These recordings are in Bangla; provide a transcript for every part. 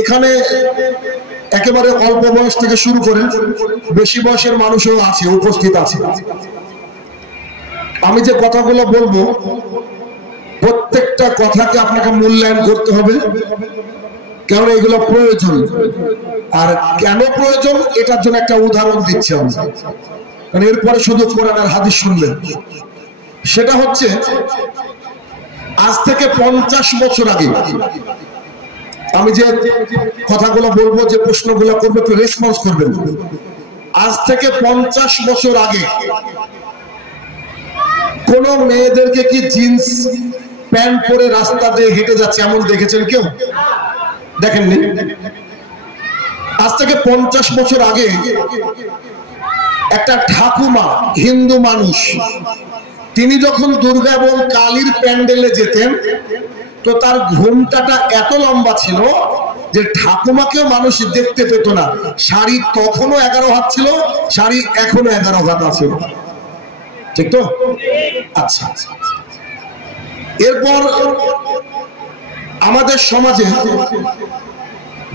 এখানে একেবারে অল্প বয়স থেকে শুরু করে বেশি বয়সের মানুষও আছে, উপস্থিত আছে। আমি যে কথাগুলো বলবো প্রত্যেকটা কথাকে আপনাকে মূল্যায়ন করতে হবে, কারণ এগুলো প্রয়োজন। আর কেন প্রয়োজন এটার জন্য একটা উদাহরণ দিচ্ছি আমি, কারণ এরপরে শুধু কোরআন আর হাদিস শুনবেন। সেটা হচ্ছে আজ থেকে 50 বছর আগে, আমি যে কথাগুলো বলবো, যে প্রশ্নগুলো করবো একটু রেসপন্স করবেন। আজ থেকে 50 বছর আগে কোন মেয়েদেরকে কি জিন্স প্যান্ট পরে রাস্তা দিয়ে হেঁটে যাচ্ছে এমন দেখেছেন কেউ? দেখেননি। আজ থেকে 50 বছর আগে একটা ঠাকুমা, হিন্দু মানুষ, তিনি যখন দুর্গা এবং কালীর প্যান্ডেলে যেতেন তো তার ঘোমটাটা এত লম্বা ছিল যে ঠাকুমাকেও মানুষ দেখতে পেত না। শাড়ি তখনও 11 হাত ছিল, শাড়ি এখনো 11 হাত আছে, ঠিক তো? আচ্ছা, এরপর আমাদের সমাজে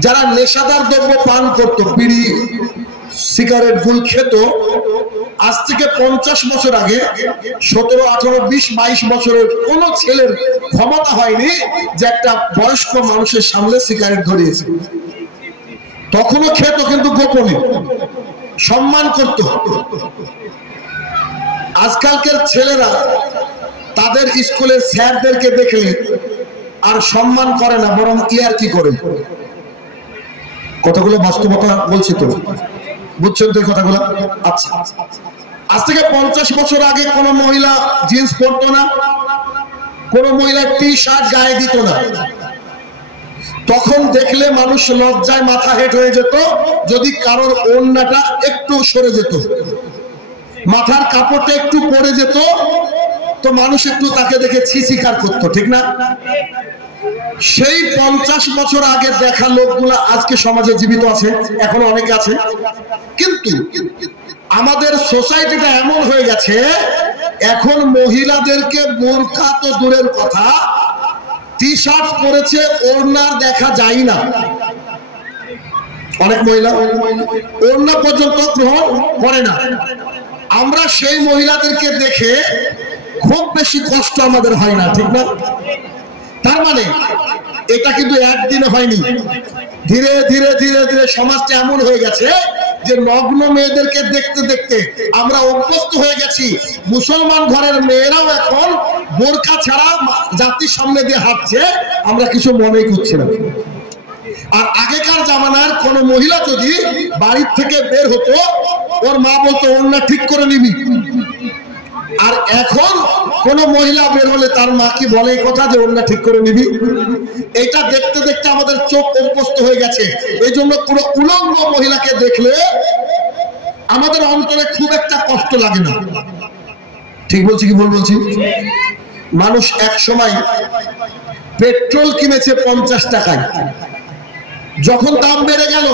যারা নেশাদার দ্রব্য পান করত, বিড়ি সিগারেট গুল খেত, আজ থেকে 50 বছর আগে 17, 18, 20, 22 বছরের কোন ছেলের ক্ষমতা হয়নি যে একটা বয়স্ক মানুষের সামনে সিগারেট ধরিয়েছে। তখনও খেত, কিন্তু গোপনে সম্মান করত। আজকালকার ছেলেরা তাদের স্কুলের স্যারদেরকে দেখলে আর সম্মান করে না, বরং ইয়ার্কি করে। কথাগুলো বাস্তবতা বলছি তো, বুঝছেন তো এই কথাগুলো? আচ্ছা, আজ থেকে 50 বছর আগে কোন মহিলা জিন্স পরতো না, কোন মহিলা টি শার্ট গায়ে দিত না। তখন দেখলে মানুষ লজ্জায় মাথা হেঁট হয়ে যেত যদি কারোর ওড়নাটা একটু সরে যেত, মাথার কাপড়টা একটু পড়ে যেত, তো মানুষ একটু তাকে দেখে ছিছিকার করতো, ঠিক না? সেই 50 বছর আগে দেখা লোকগুলা আজকে সমাজে জীবিত আছে, এখনো অনেকে আছে। কিন্তু আমাদের সোসাইটিটা এমন হয়ে গেছে, এখন মহিলাদেরকে বোরকা তো দূরের কথা, টি শার্ট পরেছে, ওড়না দেখা যায় না। অনেক মহিলা ওড়না পর্যন্ত গ্রহণ করে না। আমরা সেই মহিলাদেরকে দেখে খুব বেশি কষ্ট আমাদের হয় না, ঠিক না? তার মানে এটা কিন্তু একদিনে হয়নি, ধীরে ধীরে ধীরে ধীরে সমাজটা এমন হয়ে গেছে যে নগ্ন মেয়েদেরকে দেখতে দেখতে আমরা অভ্যস্ত হয়ে গেছি। মুসলমান ঘরের মেয়েরাও এখন বোরকা ছাড়া জাতির সামনে দিয়ে হাঁটছে, আমরা কিছু মনেই করছি না। আর আগেকার জামানার কোন মহিলা যদি বাড়ির থেকে বের হতো, ওর মা বলতো ওড়না ঠিক করে নিবি। আর এখন কোন মহিলা বের হলে তার মা কি বলে এই কথা যে ওড়না ঠিক করে নিবি? এটা দেখতে দেখতে আমাদের চোখ অভ্যস্ত হয়ে গেছে। এই জন্য পুরো উলঙ্গ মহিলাকে দেখলে আমাদের অন্তরে খুব একটা কষ্ট লাগে না। ঠিক বলছি কি ভুল বলছি? মানুষ এক সময় পেট্রোল কিনেছে 50 টাকায়, যখন দাম বেড়ে গেল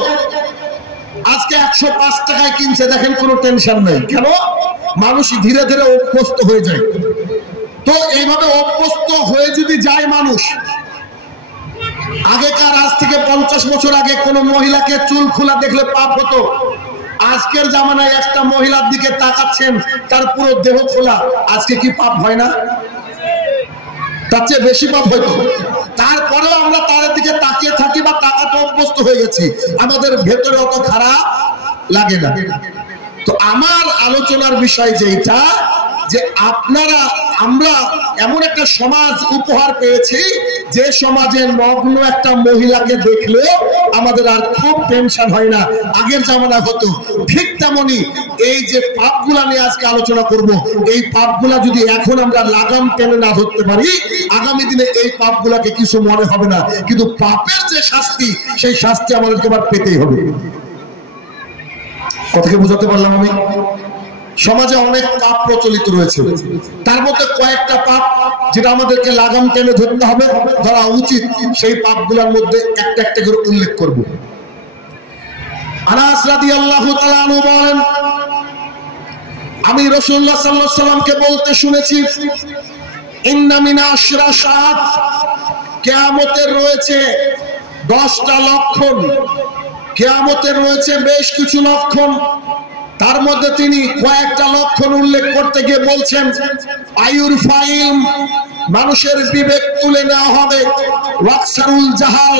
আজকে 105 টাকায় কিনছে, দেখেন কোনো টেনশন নেই। কেন? মানুষ ধীরে ধীরে অভ্যস্ত হয়ে যায়। তো এইভাবে অভ্যস্ত হয়ে যদি যায় মানুষ, আগেকার আজ থেকে 50 বছর আগে কোন মহিলাকে চুল খোলা দেখলে পাপ হতো। আজকের জামানায় একটা মহিলার দিকে তাকাচ্ছেন, তার পুরো দেহ খোলা, আজকে কি পাপ হয় না? তার চেয়ে বেশি পাপ হইতো। তারপরেও আমরা তার দিকে তাকিয়ে থাকি বা তাকাতে অভ্যস্ত হয়ে গেছি, আমাদের ভেতরে অত খারাপ লাগে না। তো আমার আলোচনার বিষয় যেটা, যে আপনারা আমরা এমন একটা সমাজ উপহার পেয়েছি যে সমাজে নগ্ন একটা মহিলাকে দেখলে আমাদের আর খুব টেনশন হয় না, আগের জামানা হতো। ঠিক তেমনি এই যে পাপগুলা নিয়ে আজকে আলোচনা করব, এই পাপগুলা যদি এখন আমরা লাগাম টেনে না ধরতে পারি, আগামী দিনে এই পাপগুলাকে কিছু মনে হবে না, কিন্তু পাপের যে শাস্তি, সেই শাস্তি আমাদেরকে আবার পেতেই হবে। কথাকে বুঝাতে পারলাম আমি? সমাজে অনেক পাপ প্রচলিত রয়েছে, তার মধ্যে কয়েকটা পাপ যেটা আমাদেরকে লাগাম টেনে ধরতে হবে, ধরা উচিত। সেই পাপগুলোর মধ্যে একটা একটা করে উল্লেখ করব। আনাস রাদিয়াল্লাহু তাআলা আনহু বলেন, আমি রাসূলুল্লাহ সাল্লাল্লাহু আলাইহি সাল্লামকে বলতে শুনেছি, ইন্না মিন আশরাশাত, কিয়ামতের রয়েছে 10টা লক্ষণ, কিয়ামতের রয়েছে বেশ কিছু লক্ষণ। তার মধ্যে তিনি কয়েকটা লক্ষণ উল্লেখ করতে গিয়ে বলছেন, আয়ুর ফাইল, মানুষের বিবেক তুলে নেওয়া হবে। ওয়াকসারুল জাহাল,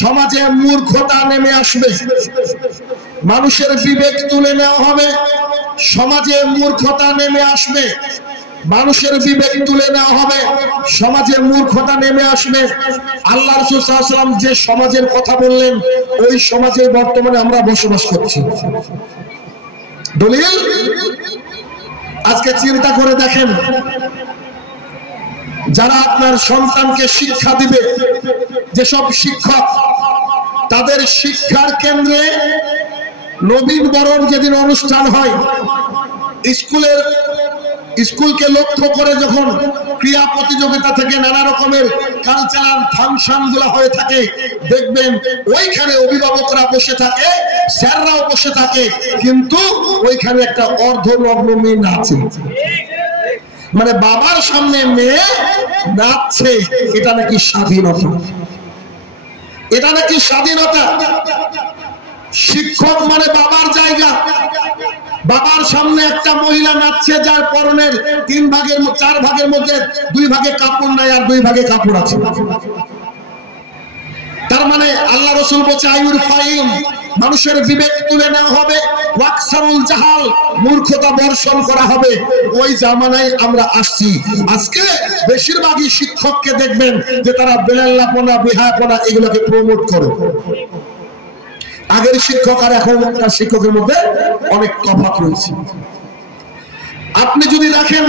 সমাজে মূর্খতা নেমে আসবে। মানুষের বিবেক তুলে নেওয়া হবে, সমাজে মূর্খতা নেমে আসবে। মানুষের বিবেক তুলে নেওয়া হবে, সমাজে মূর্খতা নেমে আসবে। আল্লাহ রাসূল সাল্লাল্লাহু আলাইহি ওয়াসাল্লাম যে সমাজের কথা বললেন, ওই সমাজে বর্তমানে আমরা বসবাস করছি। দলিল, আজকে চিন্তা করে দেখেন, যারা আপনার সন্তানকে শিক্ষা দিবে, যেসব শিক্ষক, তাদের শিক্ষার কেন্দ্রে নবীন বরণ যেদিন অনুষ্ঠান হয়, স্কুলকে লক্ষ্য করে যখন ক্রীড়া প্রতিযোগিতা থেকে নানা রকমের কালচারাল ফাংশন গুলো হয়ে থাকে, দেখবেন ওইখানে অভিভাবকরা বসে থাকে, স্যাররাও বসে থাকে, কিন্তু ওইখানে একটা অর্ধনগ্ন মেয়ে নাচে। মানে বাবার সামনে মেয়ে নাচছে, এটা নাকি স্বাধীনতা, এটা নাকি স্বাধীনতা। শিক্ষক মানে বাবার জায়গা। বাবার সামনে একটা মহিলা নাচছে, যার পরনের 4 ভাগের মধ্যে 2 ভাগে কাপড় নাই আর 2 ভাগে কাপড় আছে। তার মানে আল্লাহ রাসূল বলছে আয়ুর ফাইল, মানুষের বিবেক তুলে নেওয়া হবে। ওয়াকসারুল জাহাল, মূর্খতা বর্ষণ করা হবে। ওই জামানায় আমরা আসছি। আজকে বেশিরভাগই শিক্ষককে দেখবেন যে তারা বেলাল্লাপনা, বিহায়াপনা এগুলোকে প্রমোট করে। আগের শিক্ষক আর এখনকার শিক্ষকের মধ্যে অনেক তফাৎ রয়েছে। আপনি যদি দেখেন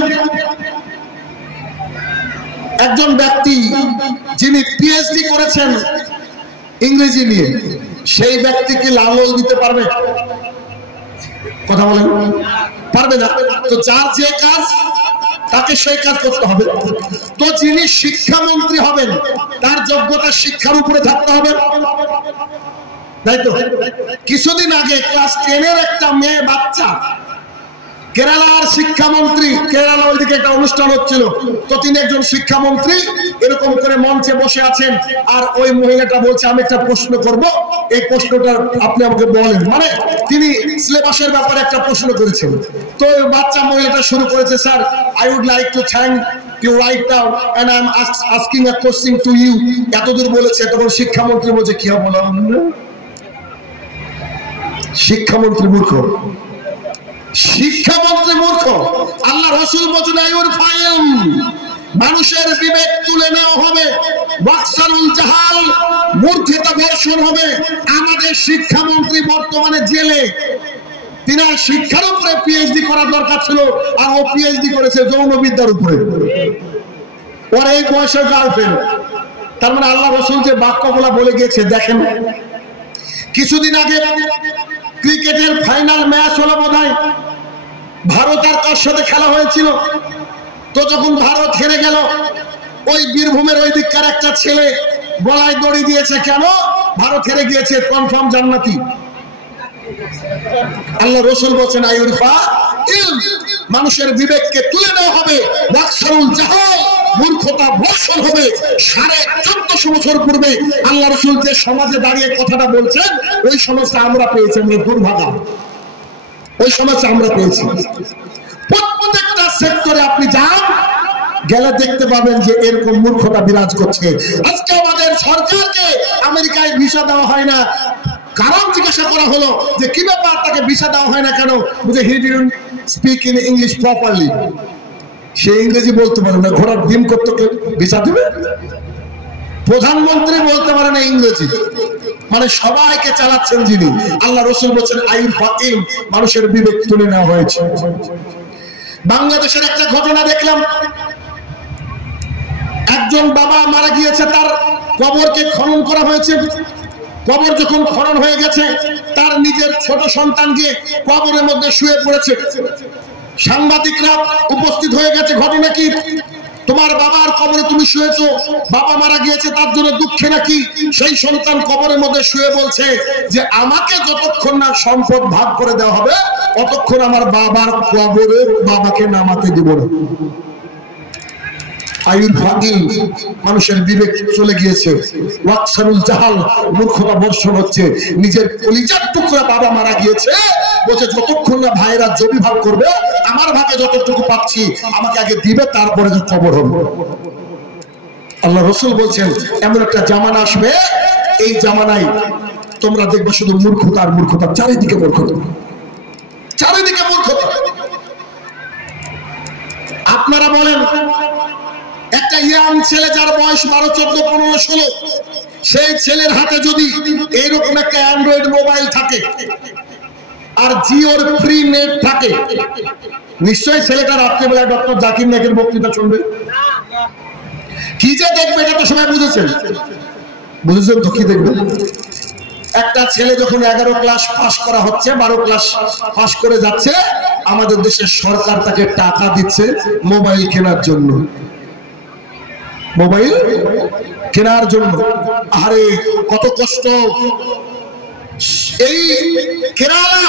একজন ব্যক্তি যিনি পিএইচডি করেছেন ইংরেজি নিয়ে, সেই ব্যক্তি কি লাঙ্গল দিতে পারবে? কথা বলেন, পারবে না। তো যার যে কাজ, তাকে সেই কাজ করতে হবে। তো যিনি শিক্ষামন্ত্রী হবেন, তার যোগ্যতা শিক্ষার উপরে থাকতে হবে, তাই তো? কিছুদিন আগে ক্লাস 10-এর একটা মেয়ে বাচ্চা, কেরালার শিক্ষামন্ত্রী, কেরালা ওইদিকে একটা অনুষ্ঠান হচ্ছিল, তো তিনি একজন শিক্ষামন্ত্রী এরকম করে মঞ্চে বসে আছেন, আর ওই মহিলাটা বলছে আমি একটা প্রশ্ন করব, এই প্রশ্নটা আপনি আমাকে বলেন। মানে তিনি সিলেবাসের ব্যাপারে একটা প্রশ্ন করেছেন। তো ওই বাচ্চা মহিলাটা শুরু করেছে, sir I would like to thank you right now and I am asking a question to you. এতদূর বলেছে, তখন শিক্ষামন্ত্রী বলছে কি হবে বলা, শিক্ষামন্ত্রী মূর্খ, শিক্ষামন্ত্রী মূর্খ। আল্লাহ রাসূল বলেন আয়ুর ফাইল, মানুষের বিবেক তুলে নেওয়া হবে। ওয়াকসারুল জাহাল, মূর্খতা বর্ষণ হবে। আমাদের শিক্ষামন্ত্রী বর্তমানে জেলে। তিনার শিক্ষার উপরে পিএইচডি করার দরকার ছিল, আর ও পিএইচডি করেছে যৌনবিদ্যার উপরে। ওর এই বয়সের গার্লফ্রেন্ড। তার মানে আল্লাহ রাসূল যে বাক্যগুলো বলে গিয়েছে দেখেন। কিছুদিন আগে ক্রিকেটের ফাইনাল ম্যাচ হলো বোধহয়, ভারত আর কার সাথে খেলা হয়েছিল। তো যখন ভারত হেরে গেল, ওই বীরভূমের ওই দিককার একটা ছেলে গলায় দড়ি দিয়েছে। কেন? ভারত হেরে গিয়েছে, কনফার্ম জান্নাতি। আল্লাহ রাসূল বলেন আয়ুর ফাইল, মানুষের বিবেককে তুলে নেওয়া হবে। ওয়াকসারুল জাহাল, মূর্খতা বর্ষণ হবে। 1450 বছর পূর্বে আল্লাহ রাসূল যে সমাজে দাঁড়িয়ে কথাটা বলছেন, ওই সমাজটা আমরা পেয়েছি। আমরা দুর্ভাগা, ওই সমাজটা আমরা পেয়েছি। প্রত্যেকটা সেক্টরে আপনি যান, গেলে দেখতে পাবেন যে এরকম মূর্খতা বিরাজ করছে। আজকে আমাদের সরকারকে আমেরিকায় ভিসা দেওয়া হয় না। কারণ জিজ্ঞাসা করা হলো যে কি ব্যাপার, তাকে ভিসা দেওয়া হয় না কেন? বুঝে he didn't speak in English properly. সে ইংরেজি বলতে পারে না, ঘোড়ার ডিম করতে ভিসা দেবে? প্রধানমন্ত্রী বলতে পারে না ইংরেজি, মানে সবাইকে চালাচ্ছেন যিনি। আল্লাহ রাসূল বলেন আইন ফাকিম, মানুষের বিবেক তুলে নেওয়া হয়েছে। বাংলাদেশের একটা ঘটনা দেখলাম, একজন বাবা মারা গিয়েছে, তার কবরকে খনন করা হয়েছে। কবর যখন খনন হয়ে গেছে, তার নিজের ছোট সন্তান গিয়ে কবরের মধ্যে শুয়ে পড়েছে। সাংবাদিকরা উপস্থিত হয়ে গেছে। ঘটনা কি? তোমার বাবার কবরে তুমি শুয়েছো, বাবা মারা গিয়েছে, তার জন্য দুঃখে নাকি সেই সন্তান কবরের মধ্যে শুয়ে বলছে যে আমাকে যতক্ষণ না সম্পদ ভাগ করে দেওয়া হবে, ততক্ষণ আমার বাবার কবরে বাবাকে নামাতে দিব না। আয়ুর ফাকিল, মানুষের বিবেক চলে গিয়েছে। ওয়াকসারুল জাহাল, মূর্খতা বর্ষণ হচ্ছে। নিজের কলিজার টুকরা বাবা মারা গিয়েছে, বলছে যতক্ষণ না ভাইরা জমি ভাগ করবে, আমার ভাগে যতটুকু পাচ্ছি আমাকে আগে দিবে, তারপরে যে খবর হবে। আল্লাহ রাসূল বলছেন এমন একটা জামানা আসবে, এই জামানায় তোমরা দেখবে শুধু মূর্খতা আর মূর্খতা, চারিদিকে মূর্খতা, চারিদিকে মূর্খতা। আপনারা বলেন একটা ইয়াং ছেলে যার বয়স 12, 14, 15, 16, সেই ছেলের হাতে যদি এইরকম একটা অ্যান্ড্রয়েড মোবাইল থাকে আর জিওর ফ্রি নেট থাকে, নিশ্চয়ই ছেলেটা রাত্রিবেলায় ডক্টর জাকির নায়েকের বক্তৃতা শুনবে। কি যে দেখবে এটা তো সবাই বুঝেছেন, বুঝেছেন তো কি দেখবে? একটা ছেলে যখন 11 ক্লাস পাস করা হচ্ছে, 12 ক্লাস পাস করে যাচ্ছে, আমাদের দেশের সরকার তাকে টাকা দিচ্ছে মোবাইল কেনার জন্য, মোবাইল কেনার জন্য। আরে কত কষ্ট! এই কেরালার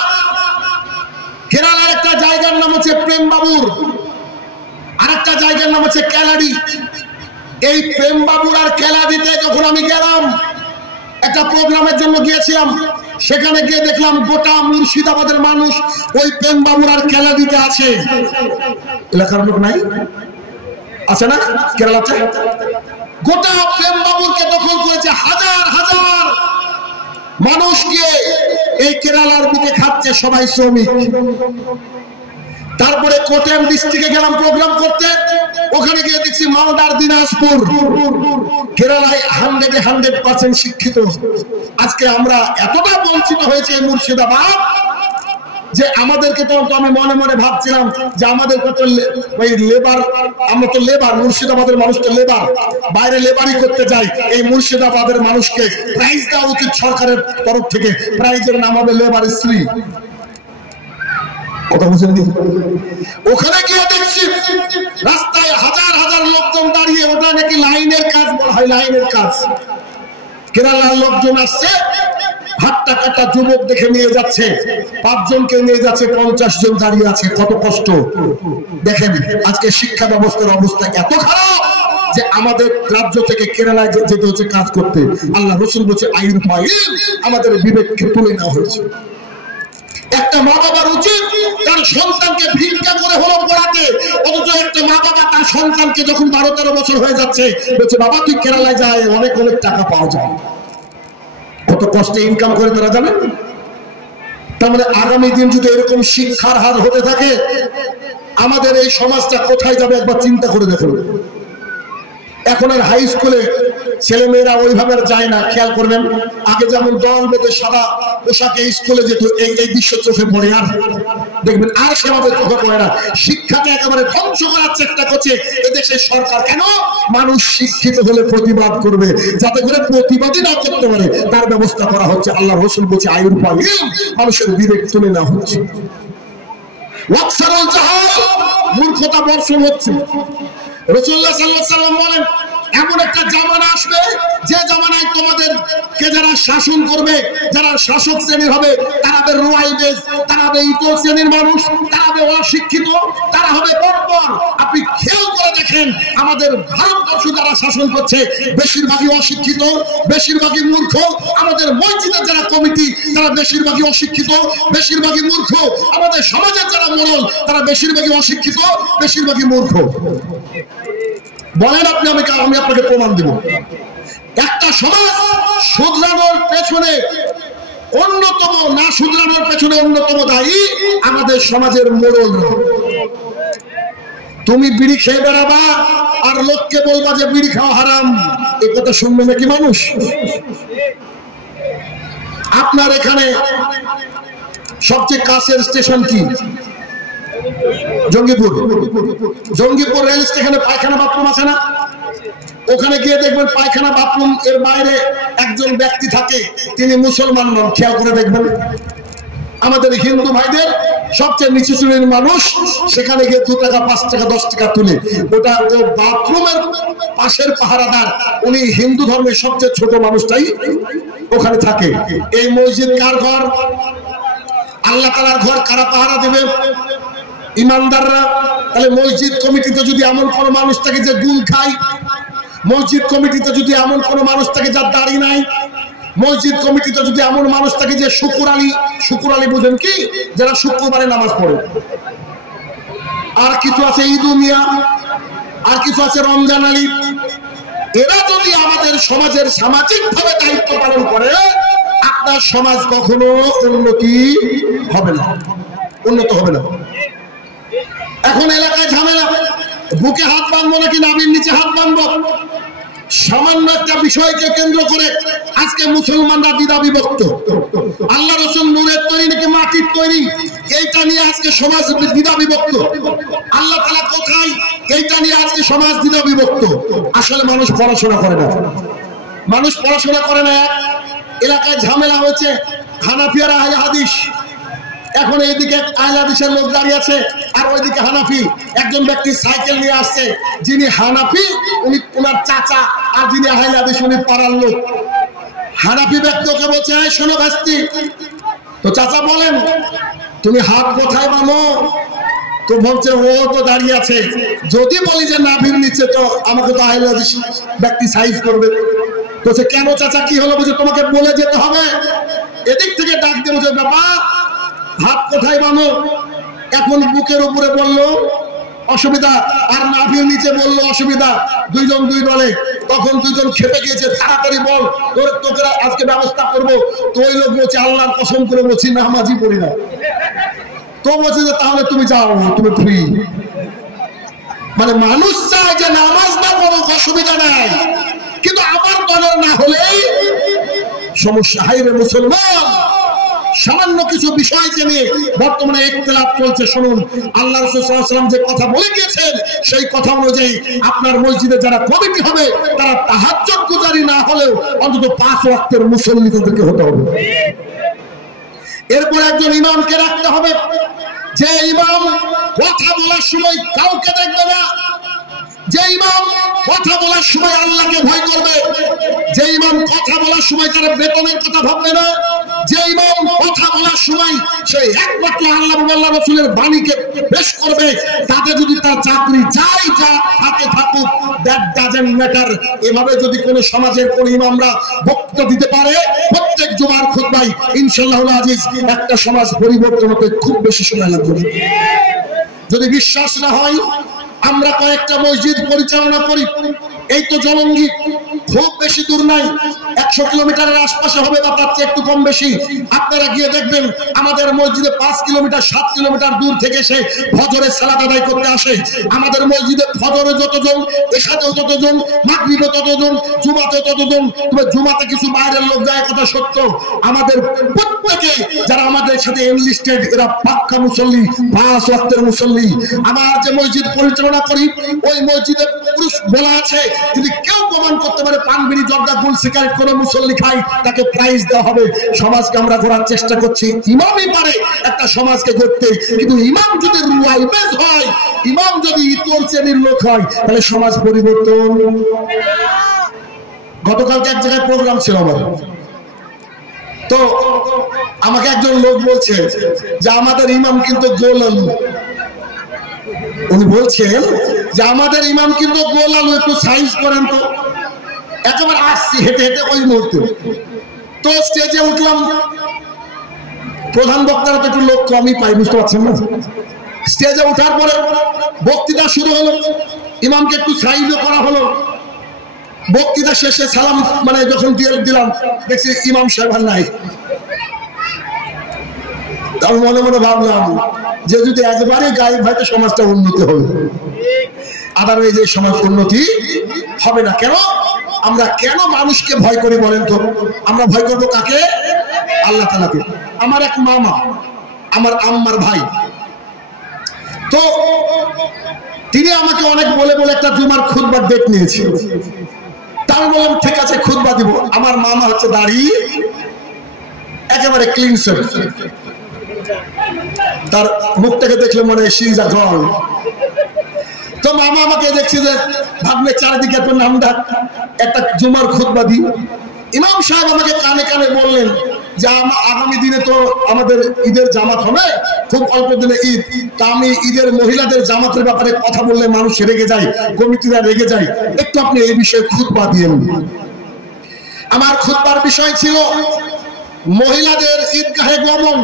একটা জায়গার নাম হচ্ছে প্রেম বাবুর, আর একটা জায়গার নাম হচ্ছে ক্যালাডি। এই প্রেম বাবুর আর ক্যালাডিতে যখন আমি গেলাম, একটা প্রোগ্রামের জন্য গিয়েছিলাম, সেখানে গিয়ে দেখলাম গোটা মুর্শিদাবাদের মানুষ ওই প্রেম বাবুর আর ক্যালাডিতে আছে। এলাকার লোক নাই আছে না কেরালাতে? গোটা প্রেম বাবুরকে দখল করেছে, হাজার হাজার মানুষকে এই কেরালার বুকে খাচ্ছে সবাই শ্রমিক। তারপরে কোটেম ডিস্ট্রিক্টে গেলাম প্রোগ্রাম করতে, ওখানে গিয়ে দেখছি মালদার দিনাজপুর, কেরালায় 100% শিক্ষিত। আজকে আমরা এতটা বঞ্চিত হয়েছে মুর্শিদাবাদ যে আমাদেরকে তো আমি মনে মনে ভাবছিলাম যে আমাদের কত ওই লেবার, আমরা তো লেবার, মুর্শিদাবাদের মানুষ তো লেবার, বাইরে লেবারি করতে যাই। এই মুর্শিদাবাদের মানুষকে প্রাইজ দেওয়া উচিত সরকারের তরফ থেকে, প্রাইজের নাম হবে লেবার শ্রী। কথা বুঝেন? ওখানে গিয়ে দেখছি রাস্তায় হাজার হাজার লোকজন দাঁড়িয়ে, ওটা নাকি লাইনের কাজ বলা হয়, লাইনের কাজ। কেরালার লোকজন আসছে, হাতটা কাটা যুবক দেখে নিয়ে যাচ্ছে, 5 জনকে নিয়ে যাচ্ছে, 50 জন দাঁড়িয়ে আছে। কত কষ্ট দেখেন। আজকে শিক্ষা ব্যবস্থার অবস্থা এত খারাপ যে আমাদের রাজ্য থেকে কেরালায় যেতে হচ্ছে কাজ করতে। আল্লাহ রাসূল বলছে আইন ফাইল, আমাদের বিবেককে তুলে নেওয়া হয়েছে। একটা মা বাবার উচিত তার সন্তানকে ভিক্ষা করে হলো পড়াতে, অথচ একটা মা বাবা তার সন্তানকে যখন 12-13 বছর হয়ে যাচ্ছে বলছে বাবা তুই কেরালায় যায়, অনেক অনেক টাকা পাওয়া যায়। কত কষ্টে ইনকাম করে তারা জানেন? তার মানে আগামী দিন যদি এরকম শিক্ষার হার হতে থাকে, আমাদের এই সমাজটা কোথায় যাবে একবার চিন্তা করে দেখুন। এখন আর হাই স্কুলে ছেলে মেয়েরা ওইভাবে যায় না, খেয়াল করবেন। আগে যেমন দল বেঁধে সাদা পোশাকে স্কুলে যেত, এই দৃশ্য চোখে পড়ে আর দেখবেন আর সেভাবে চোখে পড়ে না। শিক্ষাকে একেবারে ধ্বংস করার চেষ্টা করছে এদেশের সরকার। কেন? মানুষ শিক্ষিত হলে প্রতিবাদ করবে, যাতে করে প্রতিবাদই না করতে পারে তার ব্যবস্থা করা হচ্ছে। আল্লাহ রাসূল বলছে আয়ুর ফাইল, মানুষের বিবেক তুলে নেওয়া হচ্ছে। ওয়াকসারুল জাহাল, মূর্খতা বর্ষণ হচ্ছে। রাসূলুল্লাহ সাল্লাল্লাহু আলাইহি ওয়াসাল্লাম বলেন এমন একটা জামানা আসবে যে জামানায় তোমাদেরকে যারা শাসন করবে, যারা শাসক শ্রেণীর হবে, তারা হবে রুয়াইবেজ, তারা হবে ইতর শ্রেণীর মানুষ, তারা হবে অশিক্ষিত, তারা হবে বর্বর। আপনি খেয়াল করে দেখেন আমাদের ভারতবর্ষ যারা শাসন করছে বেশিরভাগই অশিক্ষিত, বেশিরভাগই মূর্খ। আমাদের মসজিদের যারা কমিটি তারা বেশিরভাগই অশিক্ষিত, বেশিরভাগই মূর্খ। আমাদের সমাজের যারা মোড়ল তারা বেশিরভাগই অশিক্ষিত, বেশিরভাগই মূর্খ। বলেন আপনি, আমি আপনাকে প্রমাণ দেব। একটা সমাজ শুধরানোর পেছনে অন্যতম, না শুধরানোর পেছনে অন্যতম দায়ী আমাদের সমাজের মোড়ল। তুমি বিড়ি খেয়ে বেড়াবা আর লোককে বলবা যে বিড়ি খাওয়া হারাম, এ কথা শুনবে নাকি মানুষ? আপনার এখানে সবচেয়ে কাছের স্টেশন কি? জঙ্গিপুর। জঙ্গিপুর রেল স্টেশনে পায়খানা বাথরুম আছে না? ওখানে গিয়ে দেখবেন পায়খানা বাথরুম এর বাইরে একজন ব্যক্তি থাকে, তিনি মুসলমান নন। খেয়াল করে দেখবেন আমাদের হিন্দু ভাইদের সবচেয়ে নিচু শ্রেণীর মানুষ সেখানে গিয়ে 2 টাকা 5 টাকা 10 টাকা তুলে, ওটা ও বাথরুমের পাশের পাহারাদার, উনি হিন্দু ধর্মের সবচেয়ে ছোট মানুষটাই ওখানে থাকে। এই মসজিদ কার ঘর? আল্লাহ তাআলার ঘর। কারা পাহারা দেবে? ইমানদাররা। তাহলে মসজিদ কমিটিতে যদি এমন কোনো মানুষ থাকে যে গুল খায়, মসজিদ কমিটিতে যদি এমন কোনো মানুষ থাকে যার দাড়ি নাই, মসজিদ কমিটিতে যদি এমন মানুষ থাকে যে শুকুর আলী বুঝেন কি, যারা শুক্রবারে নামাজ পড়ে, আর কিছু আছে ঈদু মিয়া, আর কিছু আছে রমজান আলী, এরা যদি আমাদের সমাজের সামাজিক ভাবে দায়িত্ব পালন করে, আপনার সমাজ কখনো উন্নতি হবে না, উন্নত হবে না। এখন এলাকায় ঝামেলা, বুকে হাত বাঁধবো নাকি নাভির নিচে হাত বাঁধবো, সামান্য একটা বিষয়কে কেন্দ্র করে আজকে মুসলমানরা দ্বিধা বিভক্ত। আল্লাহ রাসূল নূরের তৈরি নাকি মাটির তৈরি, এইটা নিয়ে আজকে সমাজ দ্বিধা বিভক্ত। আল্লাহ তাআলা কোথায়, এইটা নিয়ে আজকে সমাজ দ্বিধা বিভক্ত। আসলে মানুষ পড়াশোনা করে না, মানুষ পড়াশোনা করে না। এলাকায় ঝামেলা হয়েছে, হানাফি আর আহলে হাদিস। এখন এইদিকে আহলে হাদিসের লোক দাঁড়িয়ে আছে, আর ওইদিকে হানাফি। একজন ব্যক্তি সাইকেল নিয়ে আসছে, যিনি হানাফি উনি ওনার চাচা, আর যিনি আহলে হাদিস উনি পাড়ার লোক। হানাফি ব্যক্তি ওকে বলছে, এই শোনো ভাস্তি, তো চাচা বলেন তুমি হাত কোথায় বানো? তো বলছে ও তো দাঁড়িয়ে আছে, যদি বলি যে নাভির নিচে তো আমাকে তো আহলে হাদিস ব্যক্তি সাইজ করবে। তো সে কেন চাচা কি হলো? বলছে তোমাকে বলে যেতে হবে। এদিক থেকে ডাক দিয়ে বলছে বাবা হাত কোথায় বানো? এখন বুকের উপরে বললো অসুবিধা, আর নাভির নিচে বললো অসুবিধা, দুইজন দুই দলে। তখন দুইজন খেপে গিয়েছে, তাড়াতাড়ি বল, তোকে আজকে ব্যবস্থা করবো। তো ওই লোক বলছে আল্লাহর কসম করে বলছি নামাজি পড়ি না। তো বলছে যে তাহলে তুমি যাও, তুমি ফ্রি। মানে মানুষ চায় যে নামাজ না পড়ো, অসুবিধা নাই, কিন্তু আমার দলের না হলেই সমস্যা। হাইরে মুসলমান, সামান্য কিছু বিষয়কে নিয়ে বর্তমানে ইখতিলাফ চলছে। শুনুন, আল্লাহ রাসূল সাল্লাল্লাহু আলাইহি ওয়াসাল্লাম যে কথা বলে গিয়েছেন, সেই কথা অনুযায়ী আপনার মসজিদে যারা কমিটি হবে, তারা তাহাজ্জুদ গুজারি না হলেও অন্তত 5 ওয়াক্তের মুসল্লি তাদেরকে হতে হবে। এরপর একজন ইমামকে রাখতে হবে, যে ইমাম কথা বলার সময় কাউকে দেখবে না, যে ইমাম কথা বলার সময় আল্লাহকে ভয় করবে, যে ইমাম কথা বলার সময় তার বেতনের কথা ভাববে না, যে ইমাম কথা বলার সময় সেই একমাত্র আল্লাহ এবং আল্লাহ রাসূলের বাণীকে পেশ করবে, তাতে যদি তার চাকরি যাই যা থাকে থাকুক, দ্যাট ডাজন্ট ম্যাটার। এভাবে যদি কোনো সমাজের কোন ইমামরা বক্তব্য দিতে পারে প্রত্যেক জুমার খুতবায়, ইনশাআল্লাহুল আজিজ একটা সমাজ পরিবর্তন হতে খুব বেশি সময় লাগবে। যদি বিশ্বাস না হয়, আমরা কয়েকটা মসজিদ পরিচালনা করি, এই তো জলঙ্গি, খুব বেশি দূর নাই, 100 কিলোমিটারের আশপাশে হবে বা তার চেয়ে একটু কম বেশি। আপনারা গিয়ে দেখবেন আমাদের মসজিদে 5 কিলোমিটার 7 কিলোমিটার দূর থেকে সে ফজরের সালাত আদায় করতে আসে। আমাদের মসজিদে ফজরে যতজন, এশাতেও ততজন, মাগরিবে ততজন, জুমাতে ততজন। তবে জুমাতে কিছু বাইরের লোক যায়, কথা সত্য। আমাদের প্রত্যেকে যারা আমাদের সাথে এনলিস্টেড, এরা পাক্কা মুসল্লি, 5 ওয়াক্তের মুসল্লি। আমার যে মসজিদ পরিচালনা করি, ওই মসজিদে পুরুষ বলা আছে, যদি কেউ প্রমাণ করতে পারে পান বিড়ি জর্দা গুল সিগারেট কোনো মুসল্লি খায়, তাকে প্রাইজ দেওয়া হবে। সমাজকে আমরা গড়ার চেষ্টা করছি, ইমামই পারে একটা সমাজকে গড়তে, কিন্তু ইমাম যদি রুয়াইবেজ হয়, ইমাম যদি ইতর শ্রেণীর লোক হয়, তাহলে সমাজ পরিবর্তন। গতকালকে এক জায়গায় প্রোগ্রাম ছিল আমার, তো আমাকে একজন লোক বলছে যে আমাদের ইমাম কিন্তু গোল আলু। উনি বলছেন যে আমাদের ইমাম কিন্তু গোল আলু, একটু সাইজ করেন তো। একেবারে আসছি হেঁটে হেঁটে ওই মুহূর্তে, তো স্টেজে উঠলাম। প্রধান বক্তারা তো একটু লোক কমই পাই, বুঝতে পারছেন না। স্টেজে ওঠার পরে বক্তৃতা শুরু হলো, ইমামকে একটু সাইজও করা হলো। বক্তৃতা শেষে সালাম মানে যখন দিলাম, দেখছি ইমাম সাহেব আর নাই। আমি মনে মনে ভাবলাম যে যদি একবারে গায়েব হয় তো সমাজটা উন্নতি হবে, আদারওয়াইজ এই সমাজ উন্নতি হবে না। কেন আমরা কেন মানুষকে ভয় করি বলেন তো? আমরা ভয় করবো কাকে? আল্লাহ তাআলাকে। আমার এক মামা, আমার আম্মার ভাই, তো তিনি আমাকে অনেক বলে বলে একটা জুমার খুতবার ডেট নিয়েছে। তাই বললাম ঠিক আছে খুতবা দিব। আমার মামা হচ্ছে দাড়ি, একেবারে ক্লিন শেভ, তার মুখটাকে দেখলে মনে হয় শি ইজ আ গার্ল। তো মামা আমাকে দেখছি যে ভাবলে চারিদিকে নাম ডাক, একটা জুমার খুতবা দিই। ইমাম সাহেব আমাকে কানে কানে বললেন যে আগামী দিনে তো আমাদের ঈদের জামাত হবে, খুব অল্প দিনে ঈদ, তা আমি ঈদের মহিলাদের জামাতের ব্যাপারে কথা বললে মানুষ রেগে যায়, কমিটিরা রেগে যায়, একটু আপনি এই বিষয়ে খুতবা দিয়েন। আমার খুতবার বিষয় ছিল মহিলাদের ঈদগাহে গমন।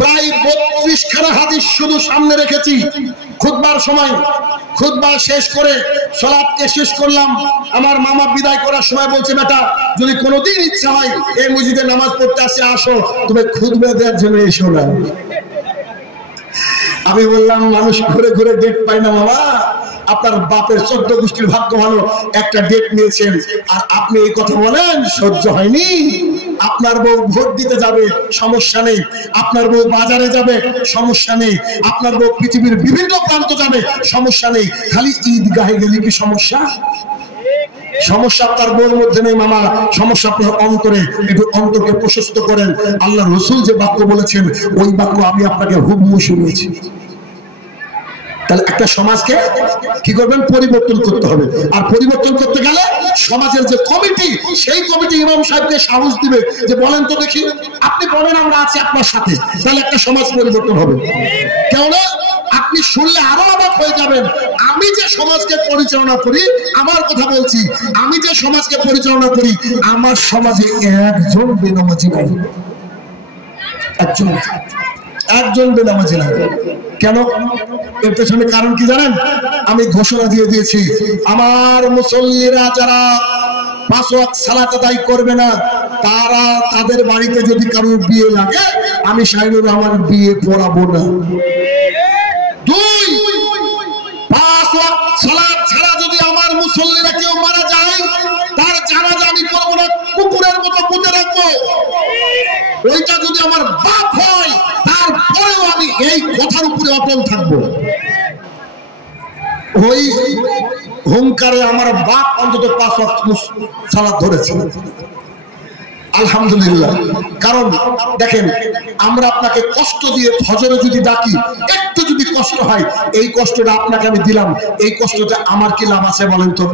প্রায় 32 খানা হাদিস শুধু সামনে রেখেছি খুতবার সময়। খুতবা শেষ করে সালাতকে শেষ করলাম। আমার মামা বিদায় করার সময় বলছে, বেটা যদি কোনোদিন ইচ্ছা হয় এই মসজিদে নামাজ পড়তে আসে আসো, তুমি খুতবা দেওয়ার জন্য এসো না। আমি বললাম, মানুষ ঘুরে ঘুরে ডেট পায় না মামা, আপনার বাপের 14 গোষ্ঠীর ভাগ্য ভালো, একটা ডেট নিয়েছেন আর আপনি এই কথা বলেন, সহ্য হয়নি। আপনার বউ ভোট দিতে যাবে, সমস্যা নেই। আপনার বউ বাজারে যাবে, সমস্যা নেই। আপনার বউ পৃথিবীর বিভিন্ন প্রান্ত যাবে, সমস্যা নেই। খালি ঈদগাহে গেলে কি সমস্যা? সমস্যা আপনার বউর মধ্যে নেই মামা, সমস্যা আপনার অন্তরে। একটু অন্তরকে প্রশস্ত করেন। আল্লাহ রসুল যে বাক্য বলেছেন ওই বাক্য আমি আপনাকে হুবহু শুনিয়েছি। তাহলে একটা সমাজকে কি করবেন? পরিবর্তন করতে হবে। আর পরিবর্তন করতে গেলে সমাজের যে কমিটি, সেই কমিটি ইমাম সাহেবকে সাহস দিবে যে বলেন তো দেখি, আপনি বলেন আমরা আছি আপনার সাথে, তাহলে একটা সমাজ পরিবর্তন হবে। কেননা আপনি শুনলে আরো অবাক হয়ে যাবেন, আমি যে সমাজকে পরিচালনা করি, আমার কথা বলছি, আমি যে সমাজকে পরিচালনা করি, আমার সমাজে একজন বেনামাজি নাই, একজন বেনামাজি নাই। কেন? এর পেছনে কারণ কি জানেন? আমি ঘোষণা দিয়ে দিয়েছি, আমার মুসল্লিরা যারা 5 ওয়াক্ত সালাত আদায় করবে না, তারা তাদের বাড়িতে যদি কারোর বিয়ে লাগে, আমি শাহিনুর রহমান বিয়ে পড়াবো না। 2, 5 ওয়াক্ত সালাত ছাড়া যদি আমার মুসল্লিরা কেউ মারা যায়, তার জানাজা আমি করব না, কুকুরের মতো পুঁতে রাখবো। ওইটা যদি আমার বাপ হয়, তারপরেও আমি এই কথার উপরে অটল থাকবো। ওই হুঙ্কারে আমার বাপ অন্তত 5 ওয়াক্ত সালাত ধরেছে, আলহামদুলিল্লাহ। কারণ দেখেন, আমরা আপনাকে কষ্ট দিয়ে ফজরে যদি ডাকি, একটু যদি কষ্ট হয়, এই কষ্টটা আপনাকে আমি দিলাম, এই কষ্টটা আমার কি লাভ আছে বলেন তো?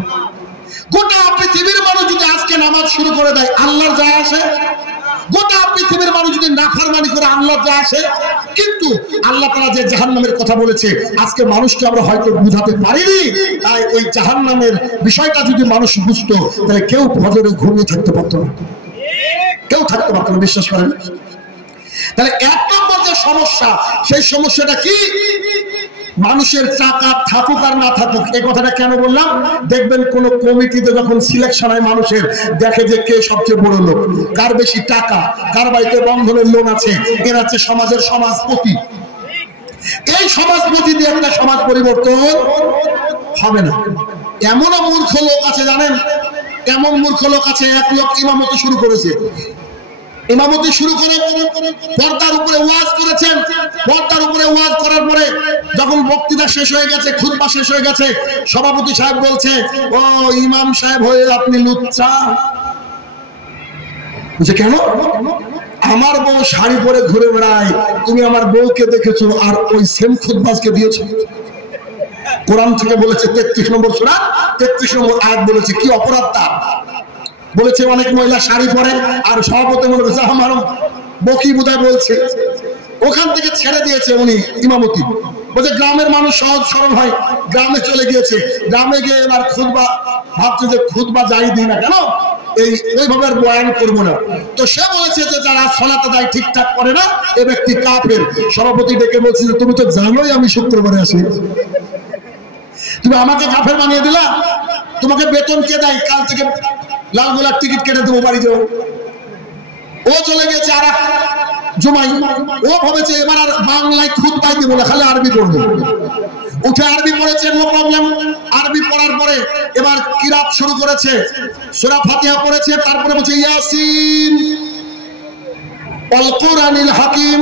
গোটা পৃথিবীর মানুষ যদি আজকে নামাজ শুরু করে দেয়, আল্লাহর যায় আসে? গোটা পৃথিবীর মানুষ যদি নাফরমানি করে, আল্লাহর যায় আসে? কিন্তু আল্লাহ তাআলা যে জাহান্নামের কথা বলেছে, আজকে মানুষকে আমরা হয়তো বুঝাতে পারিনি। তাই ওই জাহান্নামের বিষয়টা যদি মানুষ বুঝতো, তাহলে কেউ ফজরে ঘুমিয়ে থাকতে পারতো না, কেউ থাকতে পারতো না, বিশ্বাস করেন। তাহলে 1 নম্বর যে সমস্যা, সেই সমস্যাটা কি? মানুষের টাকা থাকুক আর না থাকুক। এই কথাটা কেন বললাম? দেখবেন কোন কমিটিতে যখন সিলেকশন হয়, মানুষের দেখে যে কে সবচেয়ে বড় লোক, কার বেশি টাকা, কার বাড়িতে বন্ধনের লোন আছে, এর আছে সমাজের সমাজপতি। এই সমাজপতি দিয়ে একটা সমাজ পরিবর্তন হবে না। এমনও মূর্খ লোক আছে জানেন, এমন মূর্খ লোক আছে, এক লোক ইমামতি শুরু করেছে, ইমামতি শুরু করে পর্দার উপরে ওয়াজ করেছেন। পর্দার উপরে ওয়াজ করার পরে যখন বক্তৃতা শেষ হয়ে গেছে, খুতবা শেষ হয়ে গেছে, সভাপতি সাহেব বলছে, ও ইমাম সাহেব হয়ে আপনি লুচ্চা। বলছে কেন? আমার বউ শাড়ি পরে ঘুরে বেড়ায়, তুমি আমার বউকে দেখেছো আর ওই সেম খুতবাজকে দিয়েছো। কোরআন থেকে বলেছে 33 নম্বর সূরা 33 নম্বর আয়াত বলেছে, কি অপরাধ তার? বলেছে অনেক মহিলা শাড়ি পরে, আর সভাপতি মনে করছে আমার বকি বোধহয় বলছে, ওখান থেকে ছেড়ে দিয়েছে উনি ইমামতি। বলছে গ্রামের মানুষ সহজ সরল হয়, গ্রামে চলে গিয়েছে। গ্রামে গিয়ে এবার খুতবা ভাবছে যে খুতবা যাই দিই না কেন, এই ওইভাবে আর বয়ান করবো না। তো সে বলেছে যে যারা সালাত আদায় ঠিকঠাক করে না, এ ব্যক্তি কাফের। সভাপতি ডেকে বলছে যে তুমি তো জানোই আমি শুক্রবারে আসি, তুমি আমাকে কাফের বানিয়ে দিলা, তোমাকে বেতন কে দেয়? কাল থেকে লালগোলার টিকিট কেটে দেবো, বাড়ি যাও। ও চলে গেছে আর জুমাই, ও ভাবেছে এবার আর বাংলায় খুতবাই দেবো না, খালি আরবি পড়বো। উঠে আরবি পড়েছে, নো প্রবলেম। আরবি পড়ার পরে এবার কিরাত শুরু করেছে, সূরা ফাতিহা পড়েছে, তারপরে বলছে ইয়াসিন ওয়াল কুরআনিল হাকিম,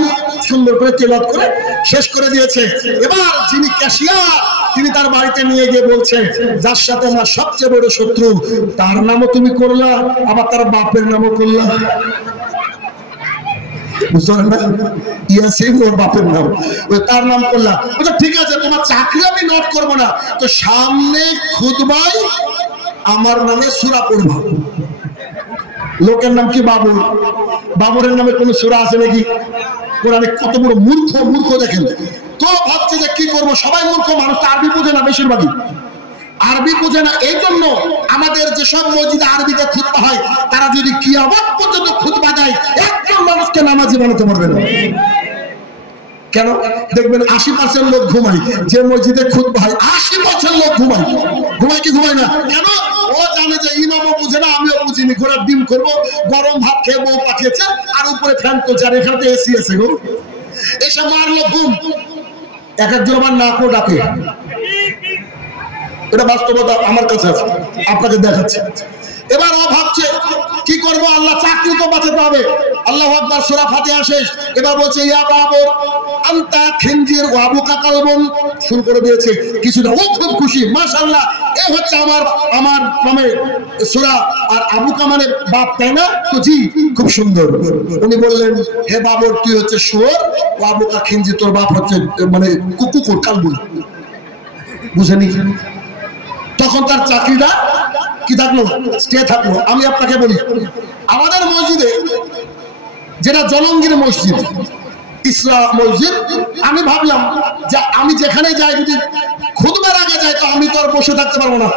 সুন্দর করে তেলাওয়াত করে শেষ করে দিয়েছে। এবার যিনি ক্যাশিয়ার, তিনি তার বাড়িতে নিয়ে গিয়ে বলছে, যার সাথে আমার সবচেয়ে বড় শত্রু, তার নামও তুমি করলা, আবার তার বাপের নামও করলা। ইয়াসিন ওর বাপের নাম, তার নাম করলা। ঠিক আছে, তোমার চাকরি আমি নোট করবো না, তো সামনে খুতবায় আমার নামে সূরা পড়বা। লোকের নাম কি বাবুর। বাবুরের নামে কোন সূরা আছে নাকি? কোরআনে কত বড় মূর্খ মূর্খ দেখেন তো। ভাবছে যে কি করবো, সবাই মূর্খ মানুষ, তো আরবি বোঝে না, বেশিরভাগই আরবি বোঝে না। এই জন্য আমাদের যেসব মসজিদে আরবিতে খুতবা হয়, তারা যদি কিয়ামত পর্যন্ত খুতবা দেয়, একজন মানুষকে নামাজি বানাতে পারবে না। কেন? দেখবেন 80% লোক ঘুমায় যে মসজিদে খুতবা হয়, 80% লোক ঘুমায়। ঘুমায় কি ঘুমায় না? কেন? ও জানে যে ইমামও বুঝে না, আমিও বুঝিনি, ঘোড়ার ডিম করবো, গরম ভাত খেয়ে বউ পাঠিয়েছে, আর উপরে ফ্যান চলছে, আর এখানে এসি আছে গো, এসে মারলো ঘুম। এক একজন আমার নাকও ডাকে, এটা বাস্তবতা আমার কাছে আছে, আপনাকে দেখাচ্ছে। এবার ও ভাবছে কি করব, আল্লাহ চাকরি তো বাঁচাতে হবে। আল্লাহু আকবার, সূরা ফাতিহা শেষ। এবার বলছে ইয়া বাবর আনতা খিনজির ওয়া আবুকা কালবুন, শুরু করে দিয়েছে কিছুটা। ও খুব খুশি, মাশাআল্লাহ, এই হচ্ছে আমার নামে সূরা, আর আবুকা মানে বাপ, তাই না? তো জি, খুব সুন্দর। উনি বললেন হে বাবর, তুই হচ্ছে শুয়োর, ও আবুকা খিনজি, তোর বাপ হচ্ছে মানে কুকুর, কালবুন। বুঝেনি? তখন তার চাকরিটা কি থাকলো? স্টে থাকলো। আমি আপনাকে বলি, আমাদের মসজিদে যেটা জলঙ্গির মসজিদ, ইসলাম মসজিদ, আমি ভাবলাম যে আমি যেখানে যাই, যদি খুতবার আগে যাই, তো আমি তো আর বসে থাকতে পারবো না।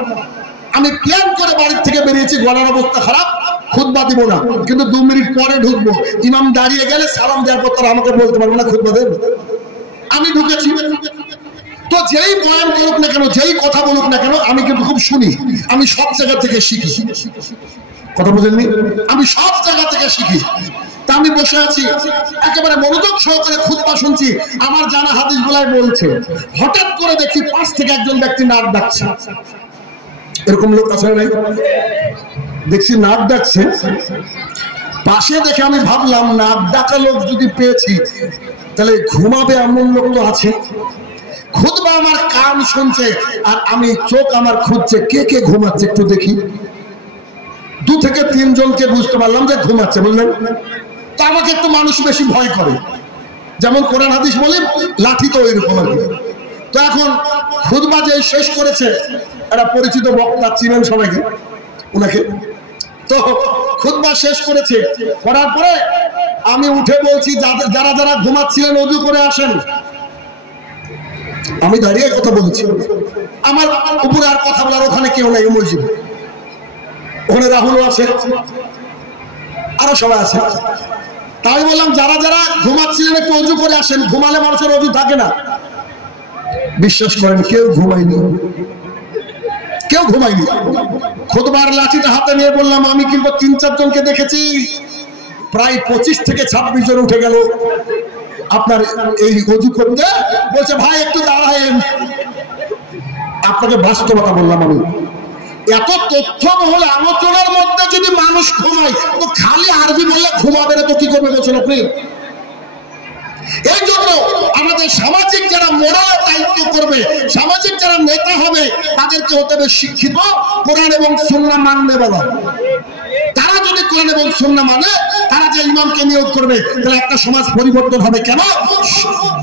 আমি প্ল্যান করে বাড়ির থেকে বেরিয়েছি, গলার অবস্থা খারাপ, খুতবা দিব না, কিন্তু 2 মিনিট পরে ঢুকবো। ইমাম দাঁড়িয়ে গেলে সালাম দেওয়ার পর তারা আমাকে বলতে পারবো না খুতবা দেব। আমি ঢুকেছি, তো যেই বয়ান করুক না কেন, যেই কথা বলুক না কেন, আমি কিন্তু খুব শুনি। আমি সব জায়গা থেকে শিখি, কথা বুঝেননি? আমি সব জায়গা থেকে শিখি। তা আমি বসে আছি, একেবারে মনোযোগ সহকারে খুতবা শুনছি, আমার জানা হাদিস গুলাই বলছে। হঠাৎ করে দেখি পাশ থেকে একজন ব্যক্তি নাক ডাকছে। এরকম লোক আছে নাই? দেখছি নাক ডাকছে, পাশে দেখে আমি ভাবলাম নাক ডাকা লোক যদি পেয়েছি, তাহলে ঘুমাবে এমন লোক তো আছে। খুতবা আমার কান শুনছে, আর আমি চোখ আমার খুঁজছে কে কে ঘুমাচ্ছে, একটু দেখি। 2 থেকে 3 জনকে বুঝতে পারলাম যে ঘুমাচ্ছে, বুঝলেন? তা আমাকে একটু মানুষ বেশি ভয় করে, যেমন কোরআন হাদিস বলি, লাঠি তো এরকম আর কি। তো এখন খুতবা যে শেষ করেছে, একটা পরিচিত বক্তা, চিনেন সবাইকে উনাকে। তো খুতবা শেষ করেছে, করার পরে আমি উঠে বলছি যারা যারা ঘুমাচ্ছিলেন ওযু করে আসেন। আমি দাঁড়িয়ে কথা বলছি, আমার উপরে আর কথা বলার ওখানে কেউ নাই মসজিদে। ওখানে রাহুলও আছে, আরো সবাই আছে। তাই বললাম যারা যারা ঘুমাচ্ছিলেন একটু ওযু করে আসেন, ঘুমালে মানুষের ওযু থাকে না। বিশ্বাস করেন কেউ ঘুমায়নি, কেউ ঘুমায়নি। খুতবার লাঠিটা হাতে নিয়ে বললাম, আমি কিন্তু 3-4 জনকে দেখেছি, প্রায় 25 থেকে 26 জন উঠে গেল আপনার এই ওযু করতে। বলছে ভাই একটু দাঁড়ায়েন। আপনাকে বাস্তবতা বললাম আমি, এত তথ্যবহুল আলোচনার মধ্যে যদি মানুষ ঘুমায়, তো খালি আরবি বললে ঘুমাবে না তো কি করবে বলছেন আপনি? এই জন্য আমাদের সামাজিক যারা মোরাল দায়িত্ব করবে, সামাজিক যারা নেতা হবে, তাদেরকে হতে হবে শিক্ষিত, কোরআন এবং সুন্নাহ মানতে বলা। তারা যদি কোরআন এবং সুন্নাহ মানে, তারা যে ইমামকে নিয়োগ করবে, তাহলে একটা সমাজ পরিবর্তন হবে। কেন?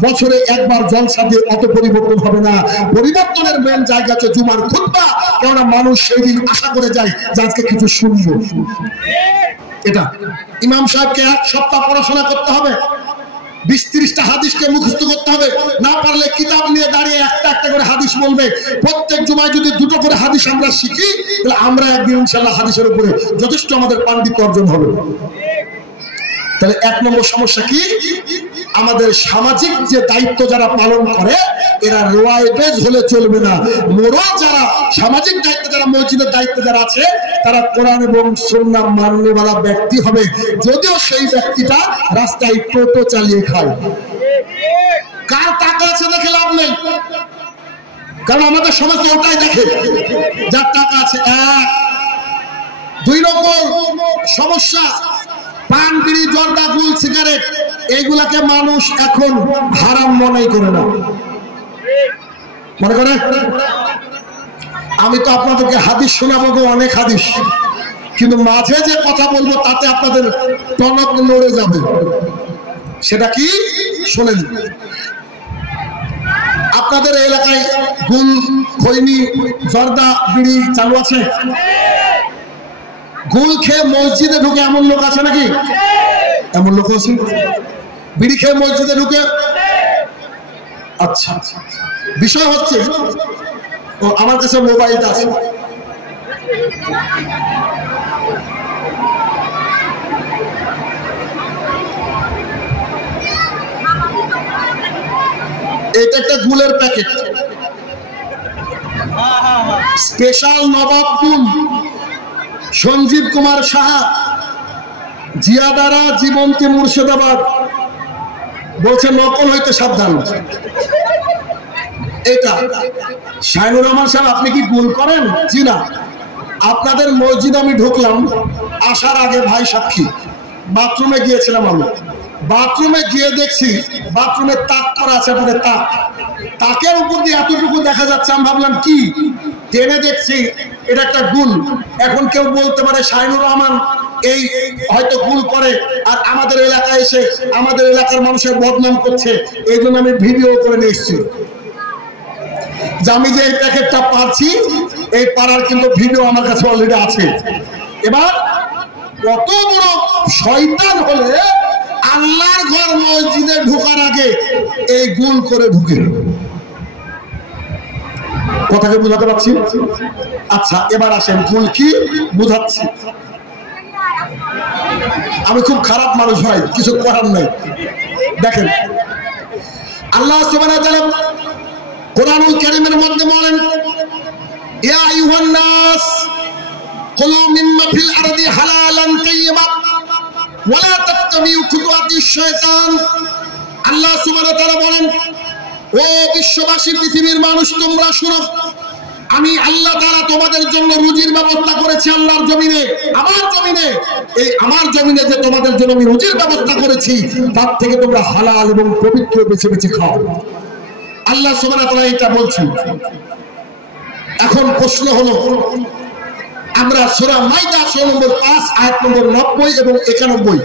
বছরে একবার জলসা দিয়ে অত পরিবর্তন হবে না। পরিবর্তনের মেন জায়গা হচ্ছে জুমার খুতবা, কেননা মানুষ সেই দিন আশা করে যায় যে আজকে কিছু শুনবো। এটা ইমাম সাহেবকে 1 সপ্তাহ পড়াশোনা করতে হবে, 20-30টা হাদিসকে মুখস্থ করতে হবে। না পারলে কিতাব নিয়ে দাঁড়িয়ে একটা একটা করে হাদিস বলবে। প্রত্যেক জুমায় যদি 2টো করে হাদিস আমরা শিখি, তাহলে আমরা একদিন ইনশাআল্লাহ হাদিসের উপরে যথেষ্ট আমাদের পাণ্ডিত্য অর্জন হবে। তাহলে 1 নম্বর সমস্যা কি? আমাদের সামাজিক যে দায়িত্ব যারা পালন করে, এরা রোয়ায়েজ হলে চলবে না। মোরাল যারা সামাজিক দায়িত্ব, যারা মসজিদের দায়িত্ব যারা আছে, তারা কোরআন এবং সুন্নাহ মাননেওয়ালা ব্যক্তি হবে, যদিও সেই ব্যক্তিটা রাস্তায় টোটো চালিয়ে খায়। কার টাকা আছে দেখে লাভ নেই, কারণ আমাদের সমাজ ওটাই দেখে, যার টাকা আছে। 1 2 নম্বর সমস্যা, পান, বিড়ি, জর্দা, গুল, সিগারেট, এইগুলাকে মানুষ এখন হারাম মনে করে না, মনে করে। আমি তো আপনাদেরকে হাদিস শোনাবো, অনেক হাদিস, কিন্তু মাঝে যে কথা বলবো তাতে আপনাদের টনক নড়ে যাবে। সেটা কি শোনেন। আপনাদের এলাকায় গুল, খৈনি, জর্দা, বিড়ি চালু আছে? গুল খেয়ে মসজিদে ঢুকে এমন লোক আছে নাকি? এমন লোক আছে? বিড়ি খেয়ে মসজিদে ঢুকে? আচ্ছা, বিষয় হচ্ছে ও আমার কাছে মোবাইলটা আছে, এটা একটা গুলের প্যাকেট, স্পেশাল নবাব গুল, সঞ্জীব কুমার সাহা, জিয়াদারা, জীবন্তী, মুর্শিদাবাদ। বলছে নকল হইতে সাবধান। এটা শাইনুর রহমান সাহেব, আপনি কি গুল করেন? জি না। আপনাদের মসজিদ আমি ঢুকলাম, আসার আগে ভাই সাক্ষী, বাথরুমে গিয়েছিলাম আমি। বাথরুমে গিয়ে দেখছি বাথরুমে তাক করা আছে, আপনাদের তাক, তাকের উপর দিয়ে এতটুকু দেখা যাচ্ছে। আমি ভাবলাম কি, টেনে দেখছি এটা একটা গুল। এখন কেউ বলতে পারে শাইনুর রহমান এই হয়তো গুল করে আর আমাদের এলাকায় এসে আমাদের এলাকার মানুষের বদনাম করছে, এই জন্য আমি ভিডিও করে নিয়ে এসেছি যে আমি যে এই প্যাকেটটা পাচ্ছি, এই পাড়ার কিন্তু ভিডিও আমার কাছে অলরেডি আছে। এবার কত বড় শয়তান হলে আল্লাহর ঘর মসজিদে ঢোকার আগে এই গুল করে ঢুকে। কথাকে বুঝাতে পারছি? আচ্ছা, এবার আসেন গুল কি বুঝাচ্ছি। আমি খুব খারাপ মানুষ ভাই, কিছু করার নাই। দেখেন আল্লাহ সুবহানাহু ওয়া তাআলা কোরআনুল কারীমের মধ্যে বলেন, ইয়া আইয়ুহান নাস কুলু মিম্মা ফিল আরদি হালালান তাইয়্যিবা ওয়া লা তাত্তাবিউ খুতুওয়াতিশ শায়তান। আল্লাহ সুবহানাহু ওয়া তাআলা বলেন, ও বিশ্ববাসী, পৃথিবীর মানুষ তোমরা শুনো, আমি আল্লাহ তাআলা তোমাদের জন্য রুজির ব্যবস্থা করেছি আল্লাহর জমিনে, আমার জমিনে। এই আমার জমিনে যে তোমাদের জন্য আমি রুজির ব্যবস্থা করেছি, তার থেকে তোমরা হালাল এবং পবিত্র বেছে বেছে খাও। আল্লাহ সুবহানাহু ওয়া তাআলা এটা বলছেন। এখন প্রশ্ন হলো, আমরা সূরা মাইদা সূরা নম্বর 5 আয়াত নম্বর 90 এবং 91